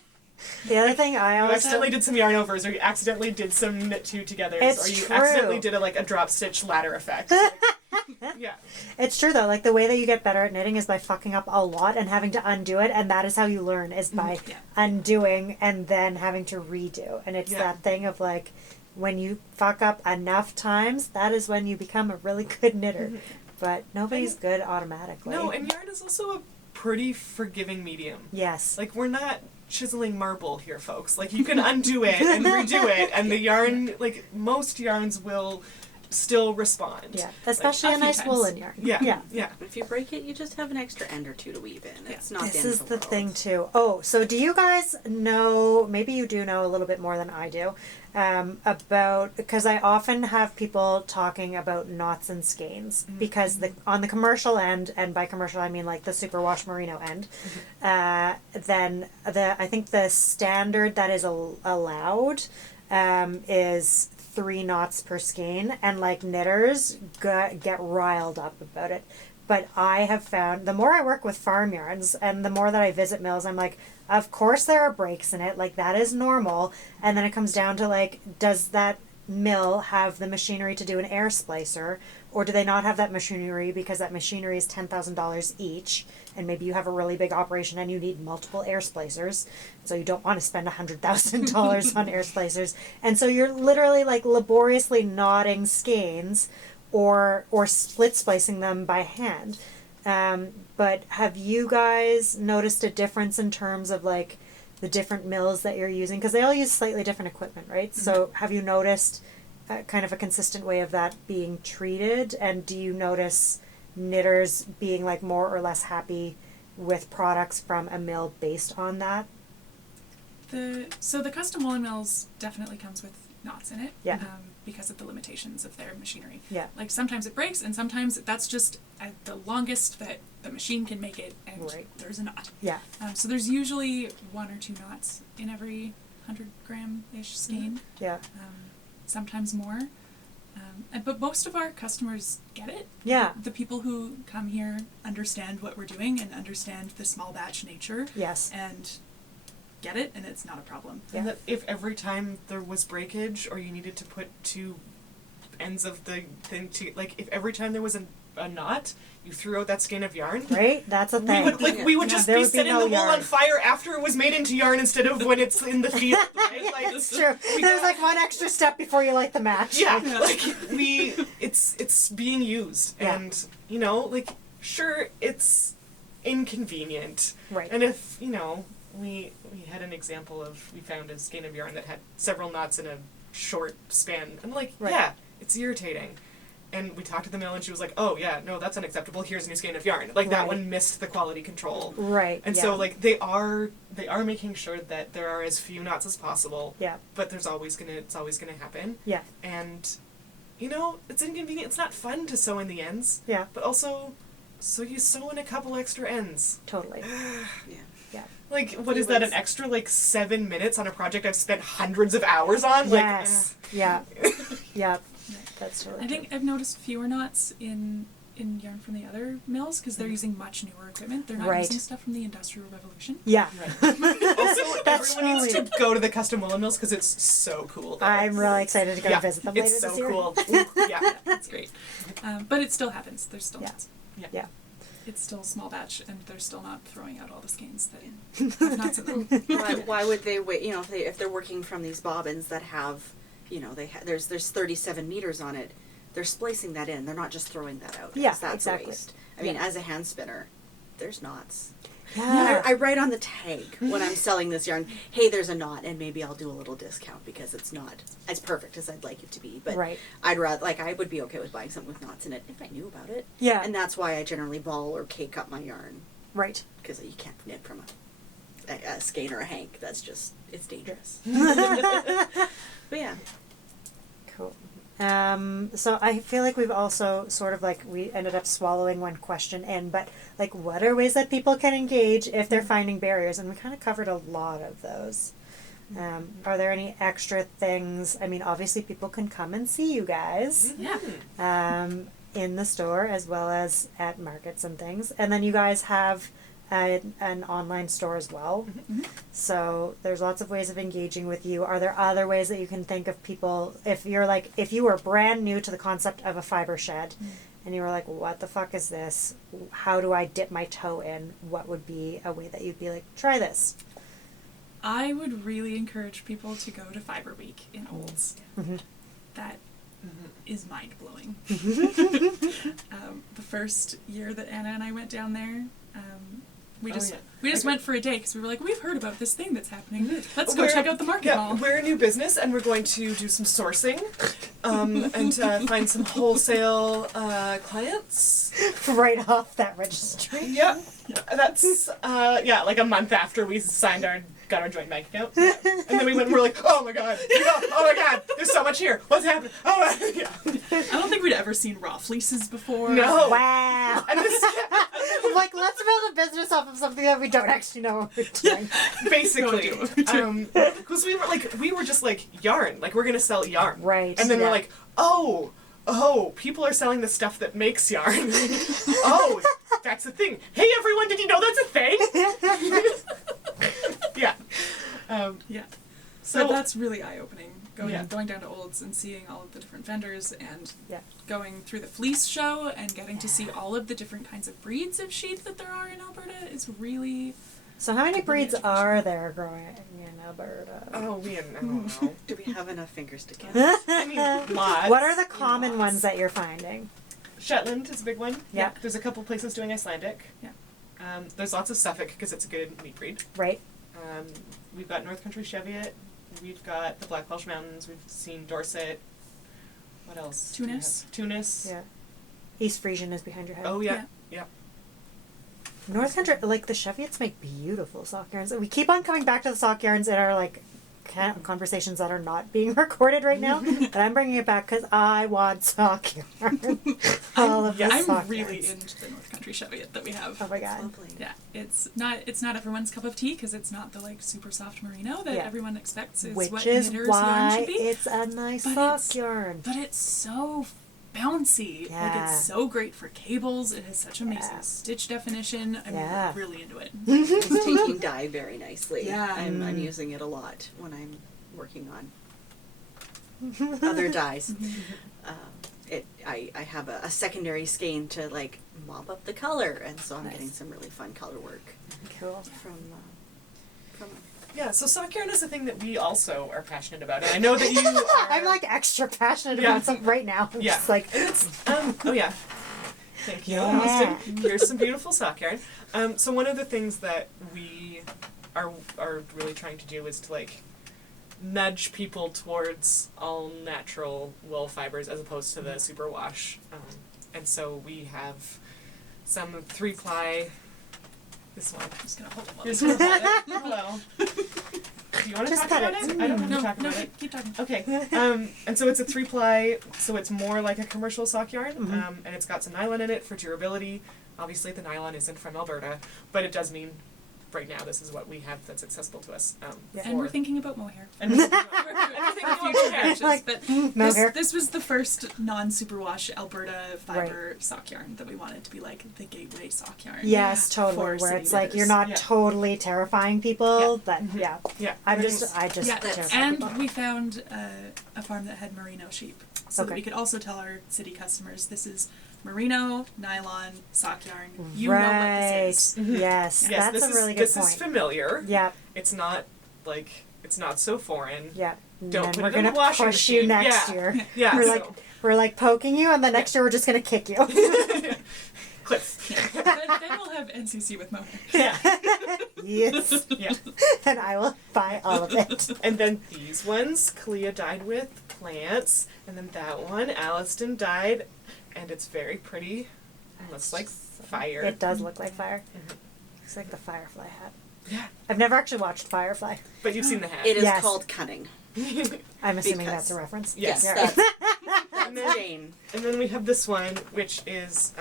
The other thing I You always accidentally did some yarn overs, or you accidentally did some knit two togethers, It's or you true. accidentally did a drop stitch ladder effect. Like, yeah. It's true though, like the way that you get better at knitting is by fucking up a lot and having to undo it, and that is how you learn, is by Yeah. undoing and then having to redo. And it's Yeah. that thing of like, when you fuck up enough times, that is when you become a really good knitter. But nobody's good automatically. No, and yarn is also a pretty forgiving medium. yes. Like, we're not chiseling marble here, folks. Like, you can undo it and redo it, and the yarn, like, most yarns will still respond. Yeah, especially a a few nice times. woolen yarn. Yeah. Yeah. Yeah. If you break it, you just have an extra end or two to weave in. It's not This the end is of the the world. thing too. Oh, so do you guys know? Maybe you do know a little bit more than I do about, because I often have people talking about knots and skeins, because on the commercial end, and by commercial I mean like the superwash merino end, then I think the standard that is allowed is 3 knots per skein, and like knitters get riled up about it. But I have found, the more I work with farm yarns and the more that I visit mills, I'm like, of course there are breaks in it, like that is normal. And then it comes down to like, does that mill have the machinery to do an air splicer, or do they not have that machinery because that machinery is $10,000 each, and maybe you have a really big operation and you need multiple air splicers, so you don't want to spend $100,000 on air splicers, and so you're literally like laboriously knotting skeins or split splicing them by hand. But have you guys noticed a difference in terms of like the different mills that you're using, because they all use slightly different equipment, right? So have you noticed kind of a consistent way of that being treated, and do you notice knitters being like more or less happy with products from a mill based on that? So the custom woolen mills definitely comes with knots in it. Yeah. Because of the limitations of their machinery. Yeah. Like sometimes it breaks, and sometimes that's just at the longest that the machine can make it, and Right. there's a knot. Yeah. So there's usually 1 or 2 knots in every 100-gram-ish skein. Yeah. Sometimes more. But most of our customers get it. Yeah. The people who come here understand what we're doing and understand the small batch nature. Yes. And get it, and it's not a problem. And that if every time there was breakage, or you needed to put 2 ends of the thing to, like, if every time there was a knot, you threw out that skein of yarn. Right? That's a thing. We would just There be would be setting no the wool on yarn. fire after it was made into yarn instead of when it's in the field. Right? Like, It's true. There's like one extra step before you light the match. yeah, like it's being used, Yeah. and you know, like, sure, it's inconvenient, Right. and if we had an example of, we found a skein of yarn that had several knots in a short span, and like, Right. yeah, it's irritating. And we talked to the mill, and she was like, "Oh yeah, no, that's unacceptable. Here's a new skein of yarn." Like, that Right. one missed the quality control. Right. And yeah. so, like, they are making sure that there are as few knots as possible. Yeah. But it's always gonna happen. Yeah. And, it's inconvenient. It's not fun to sew in the ends. Yeah. But also, so you sew in a couple extra ends. Totally. Yeah. Yeah. Like, what He is that? was- An extra 7 minutes on a project I've spent hundreds of hours on? Yes. Yeah. Yeah. That's totally I think I've noticed fewer knots in yarn from the other mills because they're using much newer equipment. They're not Right. using stuff from the Industrial Revolution. Yeah. Also, That's everyone needs totally- to go to the custom woolen mills because it's so cool. there. I'm really excited to go Yeah, visit them later it's so this year. cool. Yeah. That's great. But it still happens. There's still Yeah. knots. Yeah. It's still small batch, and they're still not throwing out all the skeins that have knots in them. why would they wait? If they're working from these bobbins that have, there's 37 meters on it, they're splicing that in. They're not just throwing that out. Yeah, because that's exactly. a waste. I mean, Yeah. as a hand spinner, there's knots. Yeah. I write on the tag when I'm selling this yarn, hey, there's a knot, and maybe I'll do a little discount because it's not as perfect as I'd like it to be. But Right. I'd rather, like, I would be okay with buying something with knots in it if I knew about it. Yeah. And that's why I generally ball or cake up my yarn, Right. because you can't knit from a skein or a hank. That's just, it's dangerous. But yeah. Cool. So I feel like we've also sort of like, we ended up swallowing one question in, but like, what are ways that people can engage if they're finding barriers? And we kind of covered a lot of those. Are there any extra things? I mean, obviously people can come and see you guys, Yeah. in the store as well as at markets and things. And then you guys have an online store as well. So there's lots of ways of engaging with you. Are there other ways that you can think of people, if you were brand new to the concept of a fiber shed and you were like, what the fuck is this? How do I dip my toe in? What would be a way that you'd be like, try this? I would really encourage people to go to Fiber Week in Olds. Mhm. That is mind blowing. The first year that Anna and I went down there, we just went for a day because we were like, we've heard about this thing that's happening. Let's go check out the market mall. We're a new business and we're going to do some sourcing and find some wholesale clients. Right off that registry. Yeah, that's like a month after we got our joint bank account. And then we went and we're like, oh my god, there's so much here. What's happening? Oh yeah. I don't think we'd ever seen raw fleeces before. No. Wow. And this, Like, let's build a business off of something that we don't actually know what we're doing. basically, No idea. because we were just like yarn, like we're gonna sell yarn, Right. And then yeah. we're like, oh, people are selling the stuff that makes yarn. Oh, that's a thing. Hey everyone, did you know that's a thing? Yeah. Yeah. So So that's really eye opening. Yeah. Going down to Olds and seeing all of the different vendors and Yeah. going through the fleece show and getting to see all of the different kinds of breeds of sheep that there are in Alberta is really. So how many breeds are there growing in Alberta? I don't know. Do we have enough fingers to count? I mean, lots. What are the common Lots. ones that you're finding? Shetland is a big one. Yeah. There's a couple places doing Icelandic. Yeah. There's lots of Suffolk because it's a good meat breed. Right. We've got North Country Cheviot. We've got the Black Welsh Mountains. We've seen Dorset. What else? do we Tunis. have? Tunis. Yeah. East Frisian is behind your head. Oh yeah. Yeah. North Country, like the Cheviots make beautiful sock yarns. We keep on coming back to the sock yarns in our like conversations that are not being recorded right now, but I'm bringing it back because I want sock yarn. All of the I'm sock really yarns. into the North Country Cheviot that we have. Oh my god. Lovely. Yeah, it's not everyone's cup of tea because it's not the like super soft merino that Yeah. everyone expects is Which what is knitter's yarn why should be. it's a nice But sock it's- yarn. But it's so bouncy. Like Yeah. it's so great for cables. It has such amazing Yeah. stitch definition. I'm Yeah. really into it. It's taking dye very nicely. Yeah. I'm using it a lot when I'm working on other dyes. I have a secondary skein to like mop up the color, and so I'm Nice. getting some really fun color work Cool. from Yeah. So sock yarn is a thing that we also are passionate about, and I know that you are. I'm like extra passionate Yeah. about something right now. I'm Yeah. just like, Oh yeah. Thank you, Yeah. Austin. Here's some beautiful sock yarn. So one of the things that we are really trying to do is to like nudge people towards all natural wool fibers as opposed to the superwash. And so we have some 3-ply. This one. I'm just gonna hold it while You're we just gonna hold it? Hello. Do you want to Just talk pet about it. it? I don't want No, to talk no, about it. keep talking. Okay, and so it's a 3-ply, so it's more like a commercial sock yarn, Mhm. and it's got some nylon in it for durability. Obviously the nylon isn't from Alberta, but it does mean right now this is what we have that's accessible to us. Yeah. And we're thinking about mohair. and We're thinking of future batches, Like, but mohair. this was the first non-superwash Alberta fiber sock yarn that we wanted to be like the gateway sock yarn. yes, for totally. Where city it's like you're knitters. not Yeah. totally terrifying people. But yeah, Yeah, I everything's- just Yeah, terrify and people. we found a farm that had merino sheep, so that Okay. we could also tell our city customers this is merino, nylon, sock yarn. You right. know what this is. Mhm. Yes, Yes, that's this a is really good this point. is familiar. Yeah, It's not like it's not so foreign. yeah. Don't and put we're it in the gonna washing push you machine. next Yeah. year. Yeah, We're so- like we're like poking you, and the next year we're just gonna kick you. Click Cliff. Yeah. Then we'll have NCC with Mona. Yeah. Yes. Yeah. And I will buy all of it. And then these ones, Clea dyed with plants, and then that one, Alliston dyed, and it's very pretty. It looks like fire. It does look like fire. Mhm. Looks like the Firefly hat. Yeah. I've never actually watched Firefly. But you've seen the hat. It is Yes. called cunning. I'm assuming Because- that's a reference. Yes. Yeah. That's And then- Jane. And then we have this one, which is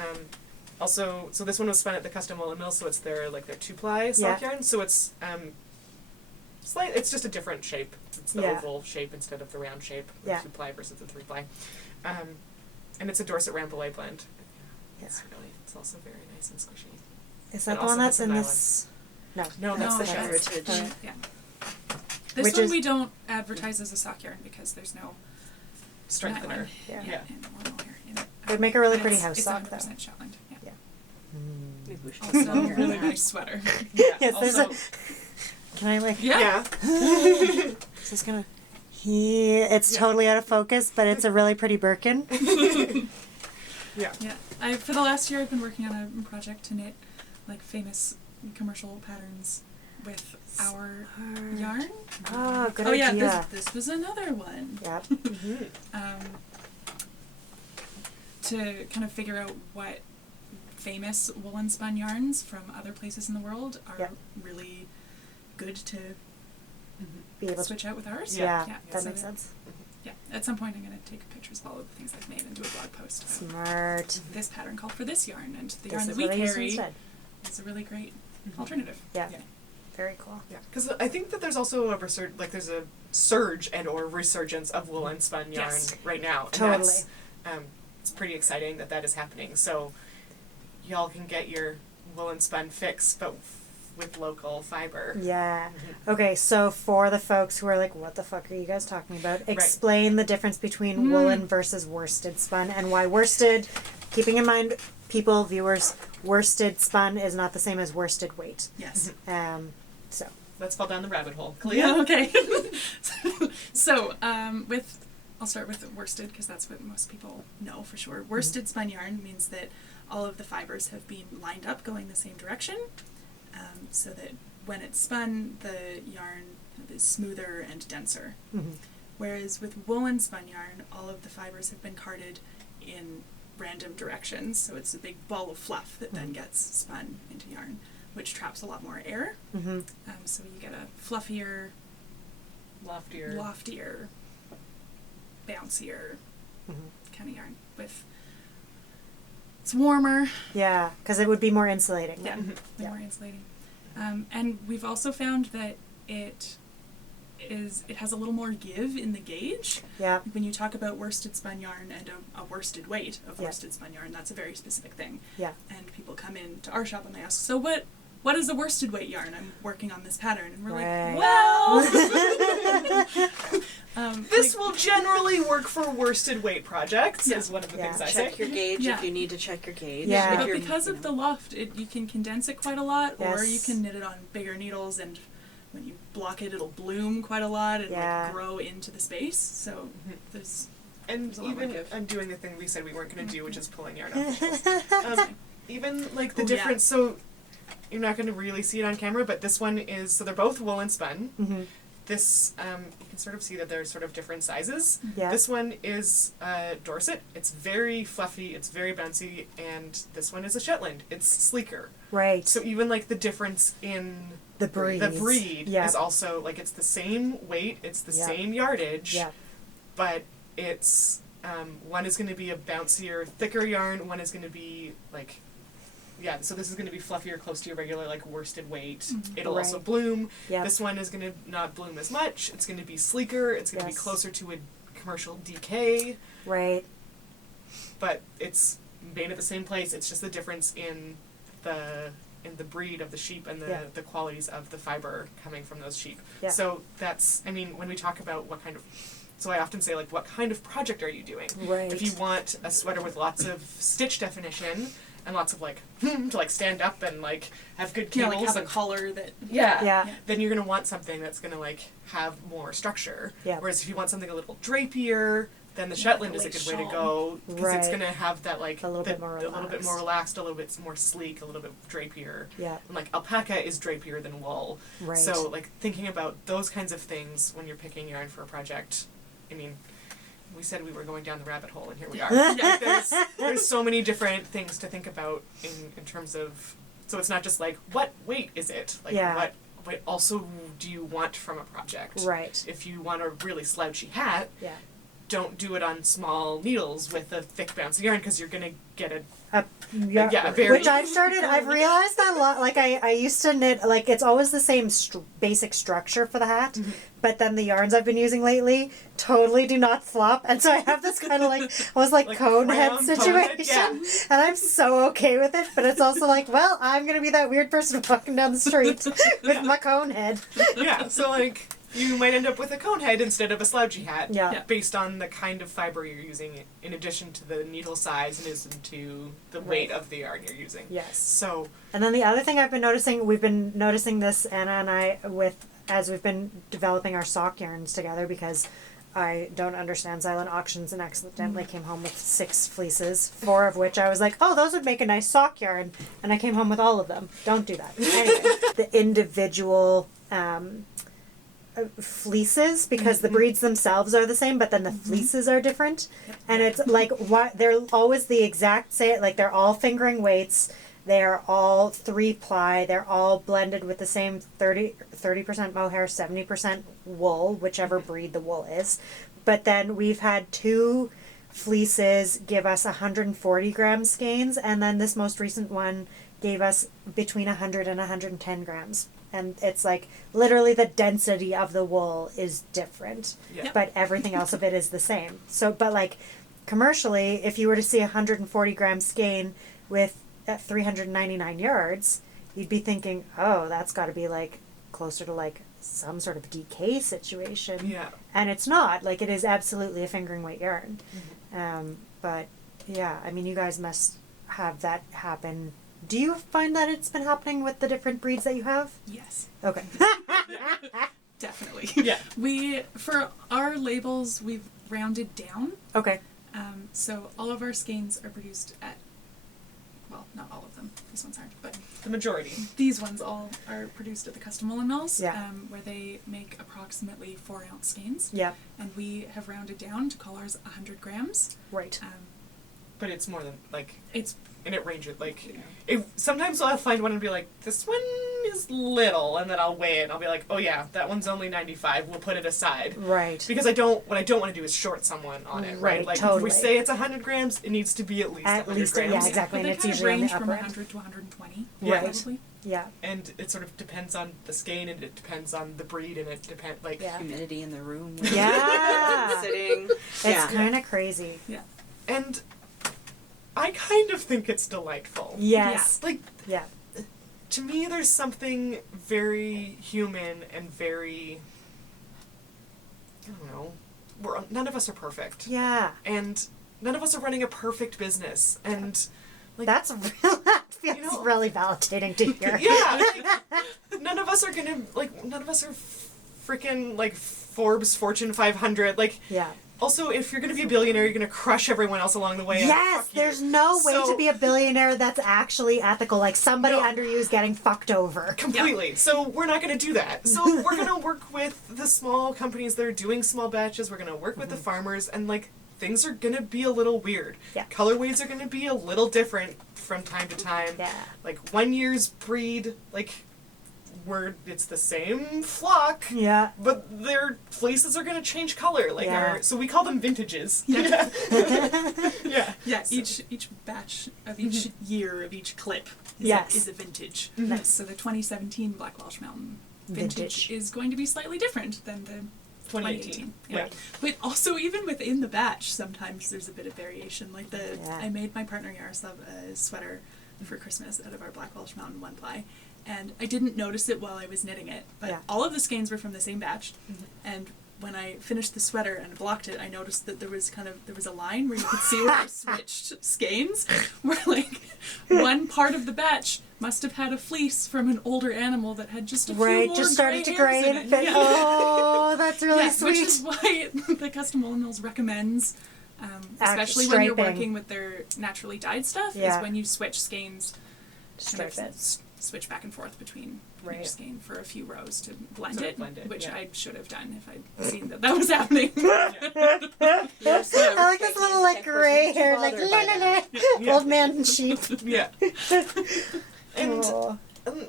also, so this one was spun at the custom woolen mill, so it's their 2-ply sock yarn. So it's it's just a different shape. It's the Yeah. oval shape instead of the round shape. Yeah. 2-ply versus the 3-ply. And it's a Dorset Rambouillet blend. Yeah. It's also very nice and squishy. Is It that the also one that's has in some this? No. No, that's the that's- shepherd. Heritage. Yeah. This Which one is- we don't advertise as a sock yarn because there's no Strengthener. nylon. Yeah. Yeah. And more mohair in it. It would make a really And pretty it's- house it's sock, though. 100% Shetland. Yeah. Yeah. Maybe we should Also, come here. really nice sweater. Yeah. Yes, there's also, Can I like? Yeah. Is this gonna? It's Yeah. totally out of focus, but it's a really pretty Birkin. Yeah. Yeah. For the last year, I've been working on a project to knit like famous commercial patterns with our yarn. Oh, good Oh yeah, idea. this was another one. Yep. Mhm. To kind of figure out what famous woolen spun yarns from other places in the world are Yep. really good to Be able to. switch out with ours. Yeah, Yeah, that so makes sense. Yeah, at some point I'm going to take pictures of all of the things I've made and do a blog post. about Smart. This pattern called for this yarn, and the This yarn is that we what I use carry instead. is a really great alternative. Yeah. Yeah. Very cool. Yeah, because I think that there's also there's a surge and or resurgence of woolen spun yarn Yes. right now. And Totally. that's, it's pretty exciting that is happening. So y'all can get your woolen spun fix, but with local fiber. Yeah. Okay, so for the folks who are like, what the fuck are you guys talking about? Explain the difference between woolen versus worsted spun and why worsted, keeping in mind, people, viewers, worsted spun is not the same as worsted weight. Yes. So. Let's fall down the rabbit hole. Yeah, okay. So, I'll start with worsted because that's what most people know for sure. Worsted spun yarn means that all of the fibers have been lined up going the same direction, so that when it's spun, the yarn is smoother and denser. Mhm. Whereas with woolen spun yarn, all of the fibers have been carded in random directions, so it's a big ball of fluff that then gets spun into yarn, which traps a lot more air. Mm-hmm. So you get a fluffier, loftier, bouncier kind of yarn with. It's warmer. Yeah, because it would be more insulating. Yeah, Yeah. more insulating. And we've also found that it has a little more give in the gauge. Yeah. When you talk about worsted spun yarn and a worsted weight of Yeah. worsted spun yarn, that's a very specific thing. Yeah. And people come in to our shop and they ask, so what is a worsted weight yarn? I'm working on this pattern. And we're Right. like, well... This will generally work for worsted weight projects, Yeah. is one of the Yeah. things I Check say. your gauge Yeah. if you need to check your gauge. Yeah. If But you're, because you of know. the loft, you can condense it quite a lot, or you Yes. can knit it on bigger needles, and when you block it, it'll bloom quite a lot and Yeah. like, grow into the space. So there's And There's a lot more even give. I'm doing the thing we said we weren't going to do, which is pulling yarn off the shelf. Even like the Oh, yeah. difference, so you're not going to really see it on camera, but this one is, so they're both woolen spun. Mm-hmm. This, you can sort of see that they're sort of different sizes. Yeah. This one is Dorset. It's very fluffy, it's very bouncy, and this one is a Shetland. It's sleeker. Right. So even like the difference in the breed. the breed Yeah. is also, like, it's the same weight, it's the Yeah. same yardage, Yeah. but it's, one is going to be a bouncier, thicker yarn, one is going to be, like, yeah, so this is going to be fluffier, close to your regular, like, worsted weight. It'll also Right. bloom. Yeah. This one is going to not bloom as much. It's going to be sleeker. It's going to Yes. be closer to a commercial DK, Right. but it's made at the same place. It's just the difference in the breed of the sheep and Yeah. the qualities of the fiber coming from those sheep. Yeah. So that's, I mean, when we talk about what kind of, so I often say, like, what kind of project are you doing? Right. If you want a sweater with lots of stitch definition and lots of, like, to, like, stand up and, like, have good yeah, cables like have a and collar that Yeah. then you're going to want something that's going to, like, have more structure. Yeah. Whereas if you want something a little drapier, then the Shetland is a like a good way to shawl. go because it's Right. going to have that like A little bit more a little bit more relaxed. relaxed, a little bit more sleek, a little bit drapier. Yeah. And like alpaca is drapier than wool. Right. So like thinking about those kinds of things when you're picking yarn for a project, I mean, we said we were going down the rabbit hole and here we are. Like, there's so many different things to think about in terms of, so it's not just like what weight is it? Like Yeah. what also do you want from a project? Right. If you want a really slouchy hat, Yeah. don't do it on small needles with a thick bouncy yarn because you're gonna get a Yeah, very which I've realized that a lot. Like I used to knit, like it's always the same basic structure for the hat, but then the yarns I've been using lately totally do not flop, and so I have this kind of like almost like cone head crayon situation, cone head, and I'm so okay with it. But it's also like, well, I'm gonna be that weird person walking down the street with my cone head. yeah. So like you might end up with a cone head instead of a slouchy hat. Yeah. Based on the kind of fiber you're using, in addition to the needle size and addition to the weight of the yarn you're using. Yes. So And then the other thing I've been noticing, we've been noticing this, Anna and I, as we've been developing our sock yarns together, because I don't understand silent auctions and accidentally came home with 6 fleeces, 4 of which I was like, oh, those would make a nice sock yarn, and I came home with all of them. Don't do that. Anyway, the individual fleeces, because the breeds themselves are the same, but then the fleeces are different, and it's like they're always the exact same. Like they're all fingering weights. They're all 3-ply. They're all blended with the same 30% mohair, 70% wool, whichever breed the wool is. But then we've had 2 fleeces give us 140 gram skeins, and then this most recent one gave us between 100 and 110 grams. And it's like literally the density of the wool is different, Yeah. but everything else of it is the same. So, but like commercially, if you were to see 140 gram skein with 399 yards, you'd be thinking, oh, that's got to be like closer to like some sort of DK situation. yeah. And it's not. Like it is absolutely a fingering weight yarn. But yeah, I mean, you guys must have that happen. Do you find that it's been happening with the different breeds that you have? Yes, Okay. definitely. Yeah. For our labels, we've rounded down. Okay. So all of our skeins are produced at, well, not all of them. These ones aren't, but The majority. these ones all are produced at the custom woolen mills, Yeah. where they make approximately 4-ounce skeins. Yeah. And we have rounded down to call ours 100 grams. Right. But it's more than like, It's and it ranges like, sometimes I'll find one and be like, this one is little, and then I'll weigh it and I'll be like, oh yeah, that one's only 95. We'll put it aside. Right. Because what I don't want to do is short someone on it, Right, right? Like totally. if we say it's 100 grams, it needs to be at least 100 grams. yeah, exactly. But And they it's kind of usually on the range from upper end. 100 to 120. Right. Probably. Yeah. And it sort of depends on the skein, and it depends on the breed, and it depends like Yeah. Humidity in the room. Yeah. Sitting. It's Yeah. kind of crazy. And I kind of think it's delightful. Yes. Like Yeah. to me, there's something very human and very, I don't know, none of us are perfect. Yeah. And none of us are running a perfect business. And like, That feels You know- really validating to hear. yeah, like, none of us are freaking like Forbes Fortune 500. Like, Yeah. also, if you're gonna be a billionaire, you're gonna crush everyone else along the way. and Yes, fuck you. there's no way So- to be a billionaire that's actually ethical. Like somebody No. under you is getting fucked over. Completely. So we're not going to do that. So we're going to work with the small companies that are doing small batches. We're going to work with the farmers, and like things are going to be a little weird. Yeah. Colorways are going to be a little different from time to time. Yeah. Like 1 year's breed, like it's the same flock. Yeah. But their fleeces are going to change color. Like Yeah. so we call them vintages. Yeah. Yeah. Yeah, each batch of each year of each clip is, Yes. is a vintage. Nice. So the 2017 Black Welsh Mountain vintage, Vintage. is going to be slightly different than the 2018. Yeah. Right. But also, even within the batch, sometimes there's a bit of variation. Like Yeah. I made my partner Yaroslav a sweater for Christmas out of our Black Welsh Mountain 1-ply. And I didn't notice it while I was knitting it, but Yeah. all of the skeins were from the same batch. And when I finished the sweater and blocked it, I noticed that there was a line where you could see where I switched skeins, where like one part of the batch must have had a fleece from an older animal that had just a few Right, more just started to gray hairs gray in and it. fit. Yeah. Oh, that's really yeah, sweet. which is why the Custom Woolen Mills recommends, especially when you're striping. working with their naturally dyed stuff, Yeah. is when you switch skeins, Stripe it. switch back and forth between Right. each skein for a few rows to blend So it, blend it, which yeah. I should have done if I'd seen that was happening. You're so I like this little like gray hair, like la la la, Yeah. old man sheep. Yeah. And Oh.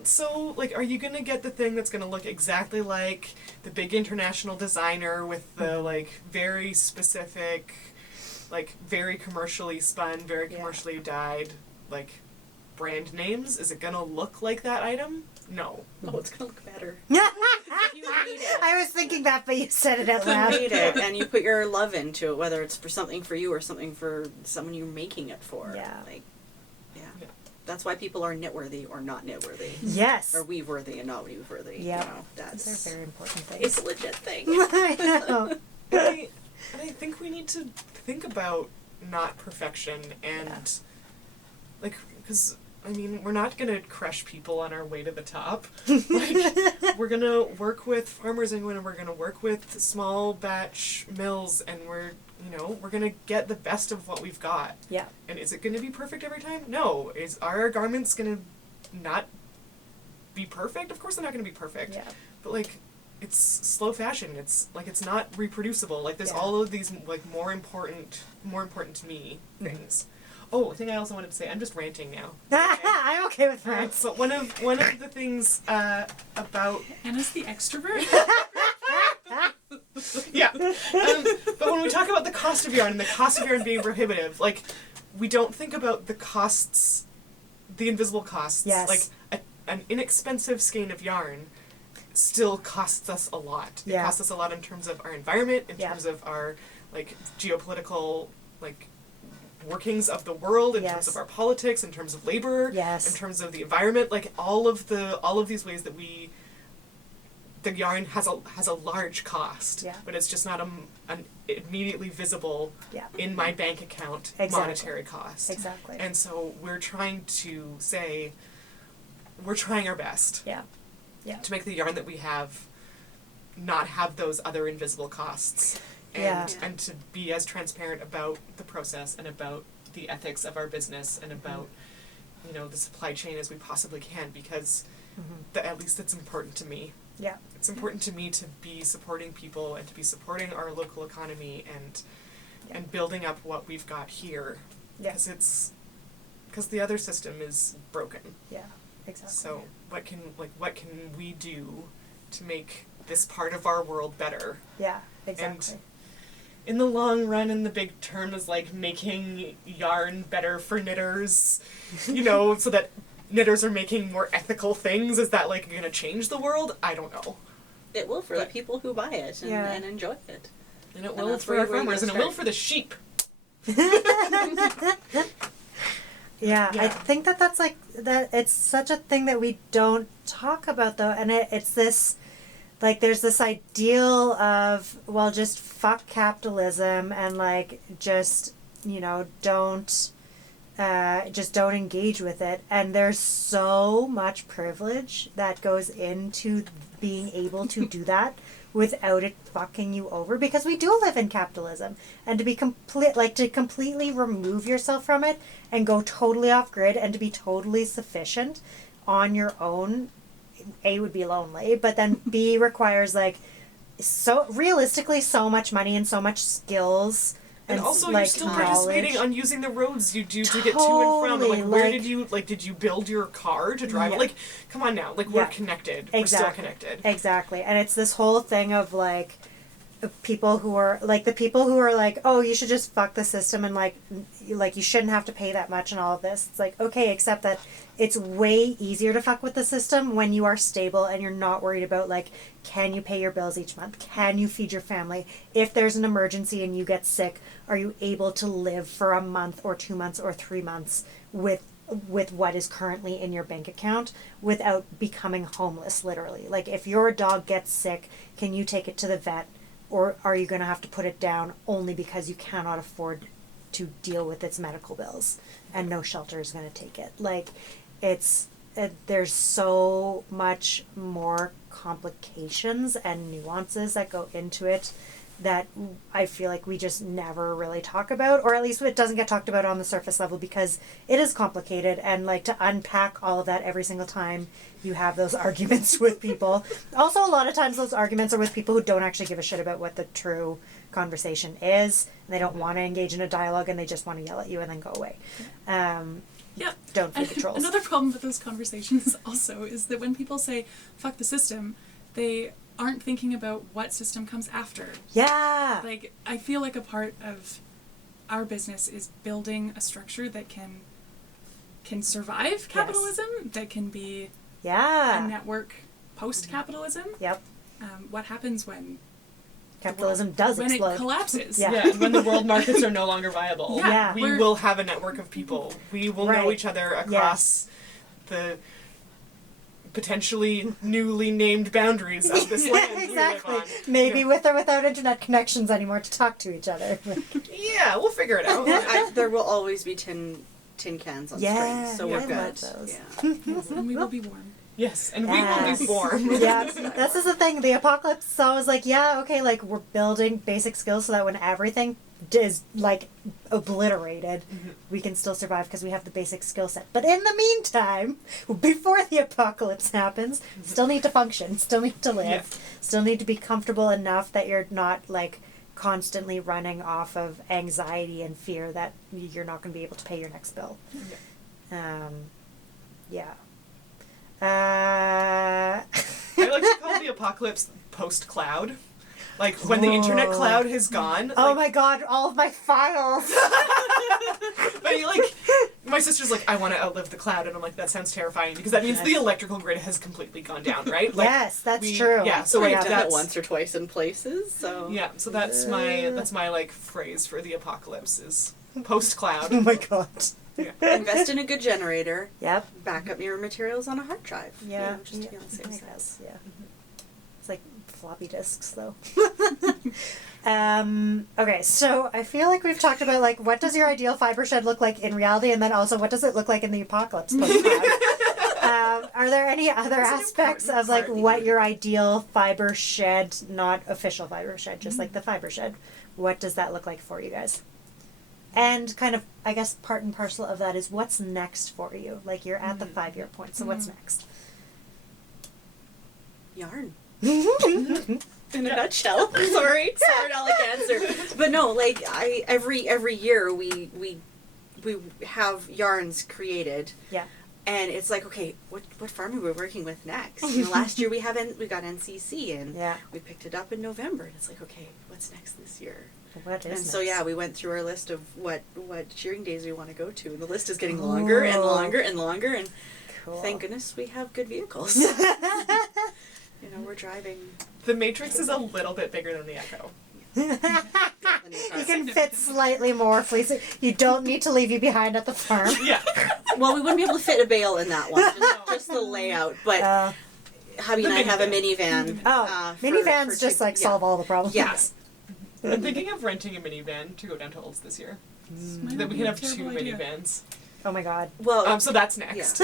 so, like, are you gonna get the thing that's gonna look exactly like the big international designer with the, like, very specific, like, very commercially spun, very Yeah. commercially dyed, like, brand names? Is it gonna look like that item? No. Oh, it's gonna look better. Yeah. You made it. I was thinking that, but you said it out You loud. made it, and you put your love into it, whether it's for something for you or something for someone you're making it for. Yeah. Like, yeah. Yeah. That's why people are knitworthy or not knitworthy. Yes. Or weave worthy and not weave worthy. Yeah. You know, These that's are very important things. it's a legit thing. I know. And I think we need to think about not perfection and, like, because, I mean, we're not going to crush people on our way to the top. Like, we're going to work with farmers and we're going to work with small batch mills and we're going to get the best of what we've got. Yeah. And is it going to be perfect every time? No. Are our garments going to not be perfect? Of course they're not going to be perfect. Yeah. But, like, it's slow fashion. It's like it's not reproducible. Like there's Yeah. all of these like more important to me things. Oh, a thing I also wanted to say. I'm just ranting now. I'm okay with friends. But one of the things about Anna's the extrovert. yeah. But when we talk about the cost of yarn and the cost of yarn being prohibitive, like we don't think about the costs, the invisible costs. Yes. Like an inexpensive skein of yarn still costs us a lot. Yeah. It costs us a lot in terms of our environment, in Yeah. terms of our like geopolitical like workings of the world, in Yes. terms of our politics, in terms of labor, Yes. in terms of the environment, like all of these ways that the yarn has a large cost, Yeah. but it's just not an immediately visible Yeah. in my bank account Exactly. monetary cost. Exactly. And so we're trying to say we're trying our best Yeah. Yeah. to make the yarn that we have not have those other invisible costs. And Yeah. and to be as transparent about the process and about the ethics of our business and about the supply chain as we possibly can, because at least it's important to me. Yeah. It's important to me to be supporting people and to be supporting our local economy and building up what we've got here, Yeah. because the other system is broken. Yeah. Exactly. So what can we do to make this part of our world better? Yeah. Exactly. In the long run, in the big term, is like making yarn better for knitters, so that knitters are making more ethical things. Is that like going to change the world? I don't know. It will for the But- people who buy it and, Yeah. and enjoy it. And it And will that's for where our you're farmers, and gonna it will start. for the sheep. Yeah, I Yeah. think that's like that. It's such a thing that we don't talk about though, and it's this, like, there's this ideal of, well, just fuck capitalism and like just don't engage with it, and there's so much privilege that goes into being able to do that without it fucking you over, because we do live in capitalism, and to be to completely remove yourself from it and go totally off grid and to be totally sufficient on your own, A, would be lonely, but then B, requires like so realistically so much money and so much skills. And also, like, you're still participating knowledge. on using the roads you do to get to and from. And, like, Totally, where like- did you build your car to drive? Yeah. Like, come on now. Like, we're Yeah. connected. Exactly. We're still connected. Exactly. And it's this whole thing of like people who are like oh, you should just fuck the system and like you shouldn't have to pay that much and all of this. It's like, okay, except that it's way easier to fuck with the system when you are stable and you're not worried about like, can you pay your bills each month? Can you feed your family? If there's an emergency and you get sick, are you able to live for a month or 2 months or 3 months with what is currently in your bank account without becoming homeless, literally? Like, if your dog gets sick, can you take it to the vet, or are you going to have to put it down only because you cannot afford to deal with its medical bills and no shelter is going to take it? Like, there's so much more complications and nuances that go into it that I feel like we just never really talk about, or at least it doesn't get talked about on the surface level because it is complicated, and like to unpack all of that every single time you have those arguments with people. Also, a lot of times those arguments are with people who don't actually give a shit about what the true conversation is. And they don't want to engage in a dialogue, and they just want to yell at you and then go away. Yeah. Don't feed the trolls. Another problem with those conversations also is that when people say, fuck the system, they aren't thinking about what system comes after. Yeah. Like, I feel like a part of our business is building a structure that can survive capitalism, that can be a network post-capitalism. Yep. What happens when Capitalism does when explode. it collapses? Yeah, and when the world markets are no longer viable, Yeah. we will have a network of people. We will know Right. each other across the potentially newly named boundaries of this land Exactly. we live on. Maybe Yeah. with or without internet connections anymore to talk to each other. Yeah, we'll figure it out. There will always be tin cans on Yeah, strings, so yeah, we're I good. love those. Yeah. And we will be warm. Yes, and we will Yes. be warm. Yeah, this is the thing. The apocalypse is always like, yeah, okay, like we're building basic skills so that when everything is like obliterated, we can still survive because we have the basic skill set. But in the meantime, before the apocalypse happens, still need to function, still need to live, still need to be comfortable enough that you're not like constantly running off of anxiety and fear that you're not going to be able to pay your next bill. Yeah. I like to call the apocalypse post-cloud. Like, when the internet cloud has gone. Oh like, my god, all of my files! But like, my sister's like, I want to outlive the cloud, and I'm like, that sounds terrifying because that means the electrical grid has completely gone down, right? Like, Yes, that's true. Yeah, so We've like done that's it once or twice in places, so yeah, so that's my like phrase for the apocalypse is post Oh cloud. my god. invest in a good generator. Yep. Back up your materials on a hard drive. Yeah. You know, just to be on the safe I side. guess, yeah. It's like floppy disks, though. Okay, so I feel like we've talked about, like, what does your ideal fiber shed look like in reality, and then also what does it look like in the apocalypse? Are there any other aspects of, like, what your ideal fiber shed, not official fiber shed, just like the fiber shed, what does that look like for you guys? And kind of, I guess, part and parcel of that is what's next for you? Like, you're at the 5-year point, so what's next? Yarn. In a nutshell. Sorry, Alec answer. But no, like every year we have yarns created. Yeah. And it's like, okay, what farm are we working with next? You know, last year we got NCC and we picked it up in November, and it's like, okay, what's next this year? What is And next? so yeah, we went through our list of what shearing days we want to go to, and the list is getting longer and longer and longer, and Cool. thank goodness we have good vehicles. You know, we're driving. The Matrix is a little bit bigger than the Echo. You can fit slightly more fleece. You don't need to leave you behind at the farm. Yeah. Well, we wouldn't be able to fit a bale in that one, just the layout. But hubby and I have a minivan. Minivans just like solve all the problems. Yes. I'm thinking of renting a minivan to go down to Olds this year. Might That not we be can a have 2 terrible idea. minivans. Oh my god. Well, So that's next.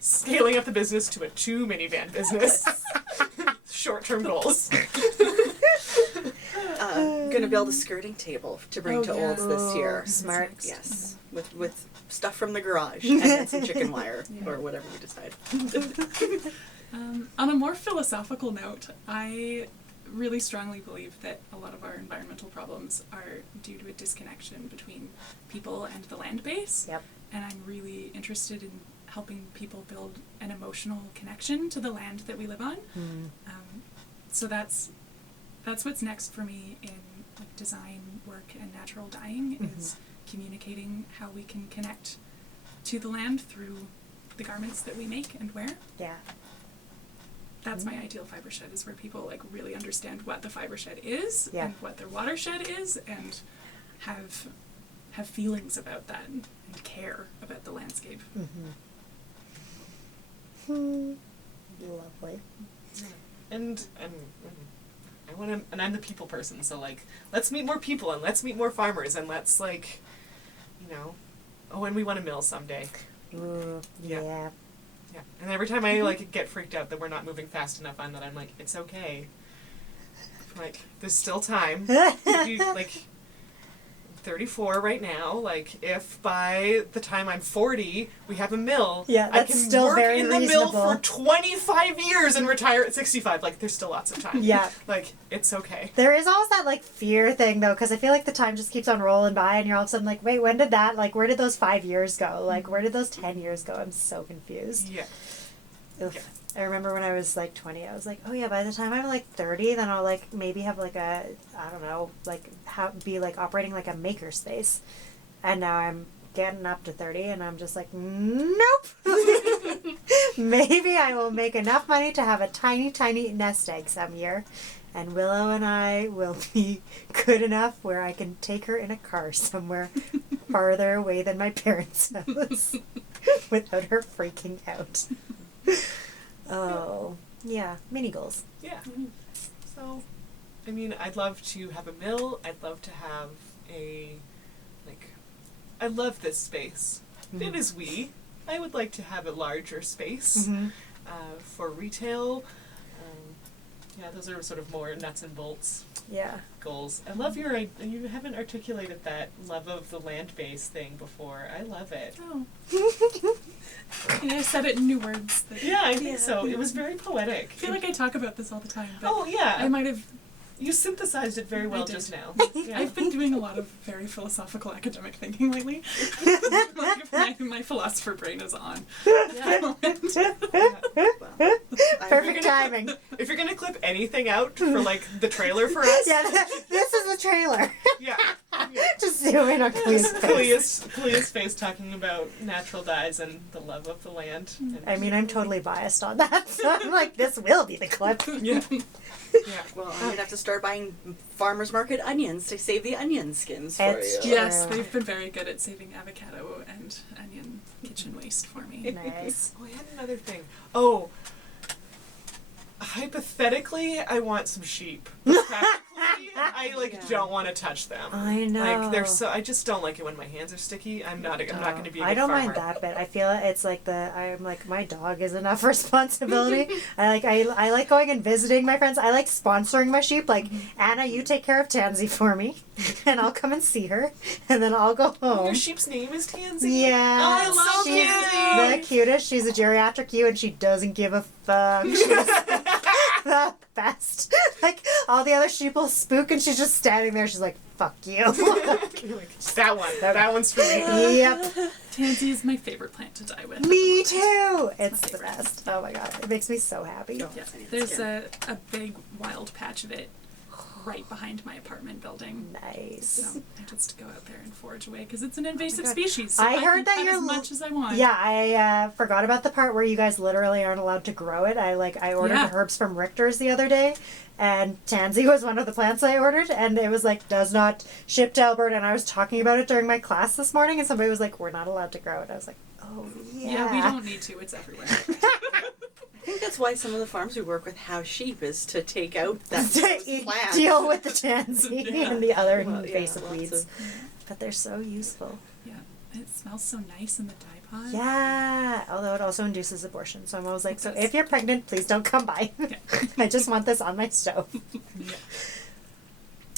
Scaling up the business to a 2 minivan business. Short-term goals. gonna build a skirting table to bring to Olds this year. Smart. Yes, with stuff from the garage and then some chicken wire or whatever we decide. On a more philosophical note, I really strongly believe that a lot of our environmental problems are due to a disconnection between people and the land base. Yep. And I'm really interested in helping people build an emotional connection to the land that we live on. So that's what's next for me in like design work and natural dyeing is communicating how we can connect to the land through the garments that we make and wear. Yeah. That's my ideal fiber shed, is where people like really understand what the fiber shed is Yeah. and what their watershed is, and have feelings about that and care about the landscape. Lovely. And I want to, and I'm the people person, so like, let's meet more people and let's meet more farmers and let's like, you know, and we want a mill someday. Ooh, Yeah. yeah. Yeah. And every time I like get freaked out that we're not moving fast enough on that, I'm like, it's okay. Like, there's still time. Like, 34 right now. Like, if by the time I'm 40 we have a mill, Yeah, I that's can still work very in the reasonable. mill for 25 years and retire at 65. Like, there's still lots of time. Yeah. Like, it's okay. There is always that like fear thing though, because I feel like the time just keeps on rolling by, and you're all of a sudden like, wait, when did that? Like, where did those 5 years go? Like, where did those 10 years go? I'm so confused. Yeah. Oof. Yeah. I remember when I was like 20, I was like, oh yeah, by the time I'm like 30, then I'll like maybe have like a, I don't know, like be like operating like a maker space. And now I'm getting up to 30 and I'm just like, nope. Maybe I will make enough money to have a tiny, tiny nest egg some year. And Willow and I will be good enough where I can take her in a car somewhere farther away than my parents' house without her freaking out. Oh, yeah, mini goals. Yeah. So, I mean, I'd love to have a mill. I'd love to have a, like, I love this space. It is wee. I would like to have a larger space for retail. Yeah, those are sort of more nuts and bolts Yeah. goals. I love you haven't articulated that love of the land base thing before. I love it. Oh. And I said it in new words. Yeah, I think so. It was very poetic. I feel like I talk about this all the time, but Oh, yeah. I might have. You synthesized it very well did. just now. I've been doing a lot of very philosophical academic thinking lately. my philosopher brain is on. Yeah. Perfect timing. If you're gonna clip anything out for like the trailer for us, Yeah, this is the trailer. yeah. Just zoom in on Clea's face. Clea's face talking about natural dyes and the love of the land. And, I mean, I'm totally biased on that, so I'm like, this will be the clip. yeah, yeah. Well, I'm gonna have to start buying farmers market onions to save the onion skins for It's you. Yes, True. they've been very good at saving avocado and onion kitchen waste for me. Nice. Oh, I had another thing. Oh, hypothetically, I want some sheep. Practically, I Yeah. don't want to touch them. I know. Like they're so. I just don't like it when my hands are sticky. I'm not going to be. A I good don't farmer. mind that bit. I feel it's like I'm like, my dog is enough responsibility. I like going and visiting my friends. I like sponsoring my sheep. Like, Anna, you take care of Tansy for me, and I'll come and see her, and then I'll go Oh, home. your sheep's name is Tansy. Yeah, Oh, I love she's Tansy. the cutest. She's a geriatric ewe, and she doesn't give a fuck. She's the best. Like, all the other sheep will spook, and she's just standing there. She's like, fuck you. That one. That one's for me. Yep. Tansy is my favorite plant to die with. Me too. It's the favorite. best. Oh my god, it makes me so happy. Yeah, there's a big wild patch of it right behind my apartment building. Nice. So I just go out there and forage away because it's an invasive God. species. So I I heard can that cut you're as much as I want. Yeah, I forgot about the part where you guys literally aren't allowed to grow it. I ordered Yeah. the herbs from Richter's the other day, and Tansy was one of the plants I ordered, and it was like, does not ship to Alberta. And I was talking about it during my class this morning, and somebody was like, we're not allowed to grow it. I was like, oh yeah. Yeah, we don't need to. It's everywhere. I think that's why some of the farms we work with have sheep, is to take out that to plant. deal with the tansy Yeah. and the other Well, yeah, invasive lots weeds. of- But they're so useful. Yeah, it smells so nice in the dye pot. Yeah, although it also induces abortion. So I'm always like, It so does. if you're pregnant, please don't come by. I just want this on my stove.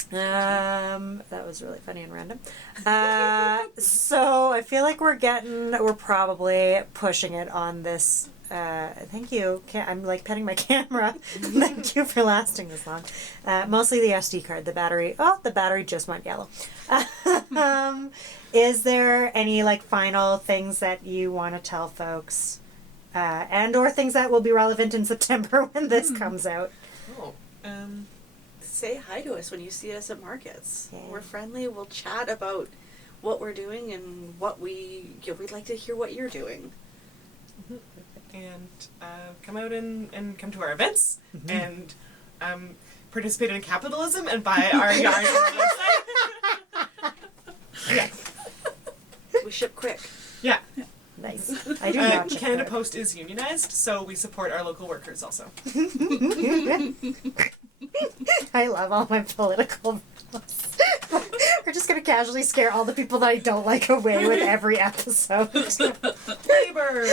That was really funny and random. So I feel like we're probably pushing it on this. Thank you. I'm like petting my camera. Thank you for lasting this long. Mostly the SD card, the battery. Oh, the battery just went yellow. Is there any like final things that you want to tell folks, and or things that will be relevant in September when this comes out? Oh, Say hi to us when you see us at markets. Yeah. We're friendly. We'll chat about what we're doing and what we'd like to hear what you're doing. and come out and come to our events and participate in capitalism and buy our yarn on our website. Yeah. We ship quick. Yeah. Nice. I do not. Canada Post is unionized, so we support our local workers also. I love all my political videos. We're just gonna casually scare all the people that I don't like away with every episode. Labor!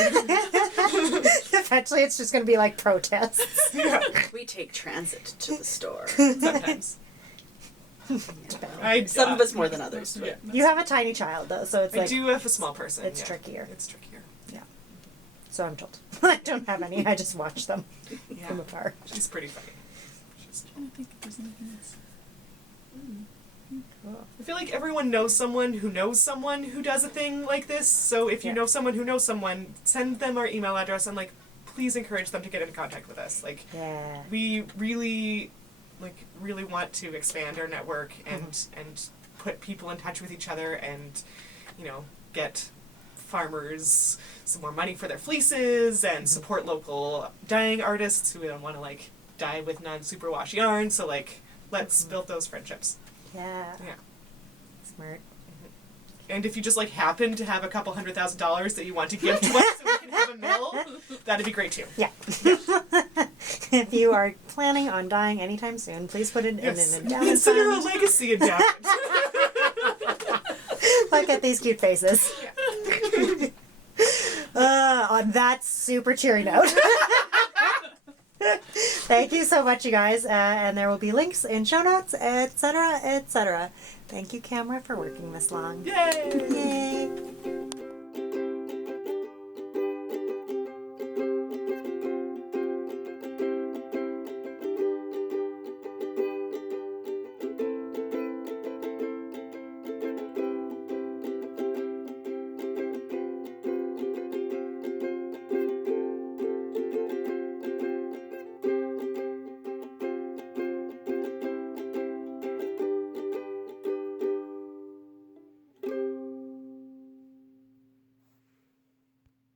Eventually, it's just going to be like protests. Yeah. We take transit to the store. Sometimes. Some of us more than others. Yeah. You have a tiny child, though, so it's I like do have a small person. it's yeah. trickier. It's trickier. So I'm told. I don't have any. I just watch them Yeah. from afar. She's pretty funny. She's, I'm trying to think if there's anything else. Cool. I feel like everyone knows someone who does a thing like this. So if you Yeah. know someone who knows someone, send them our email address and like, please encourage them to get in contact with us. Like, Yeah. we really want to expand our network and put people in touch with each other and, get farmers some more money for their fleeces and support local dyeing artists who don't want to like dye with non-superwash yarn. So like, let's build those friendships. Yeah. Yeah. Smart. And if you just like happen to have a couple $100,000 that you want to give to us so we can have a mill, that'd be great too. Yeah. If you are planning on dying anytime soon, please put it Yes. in an endowment Consider a fund. legacy endowment. Look at these cute faces. On that super cheery note. Thank you so much, you guys. And there will be links in show notes, etc., etc. Thank you, camera, for working this long. Yay! Yay.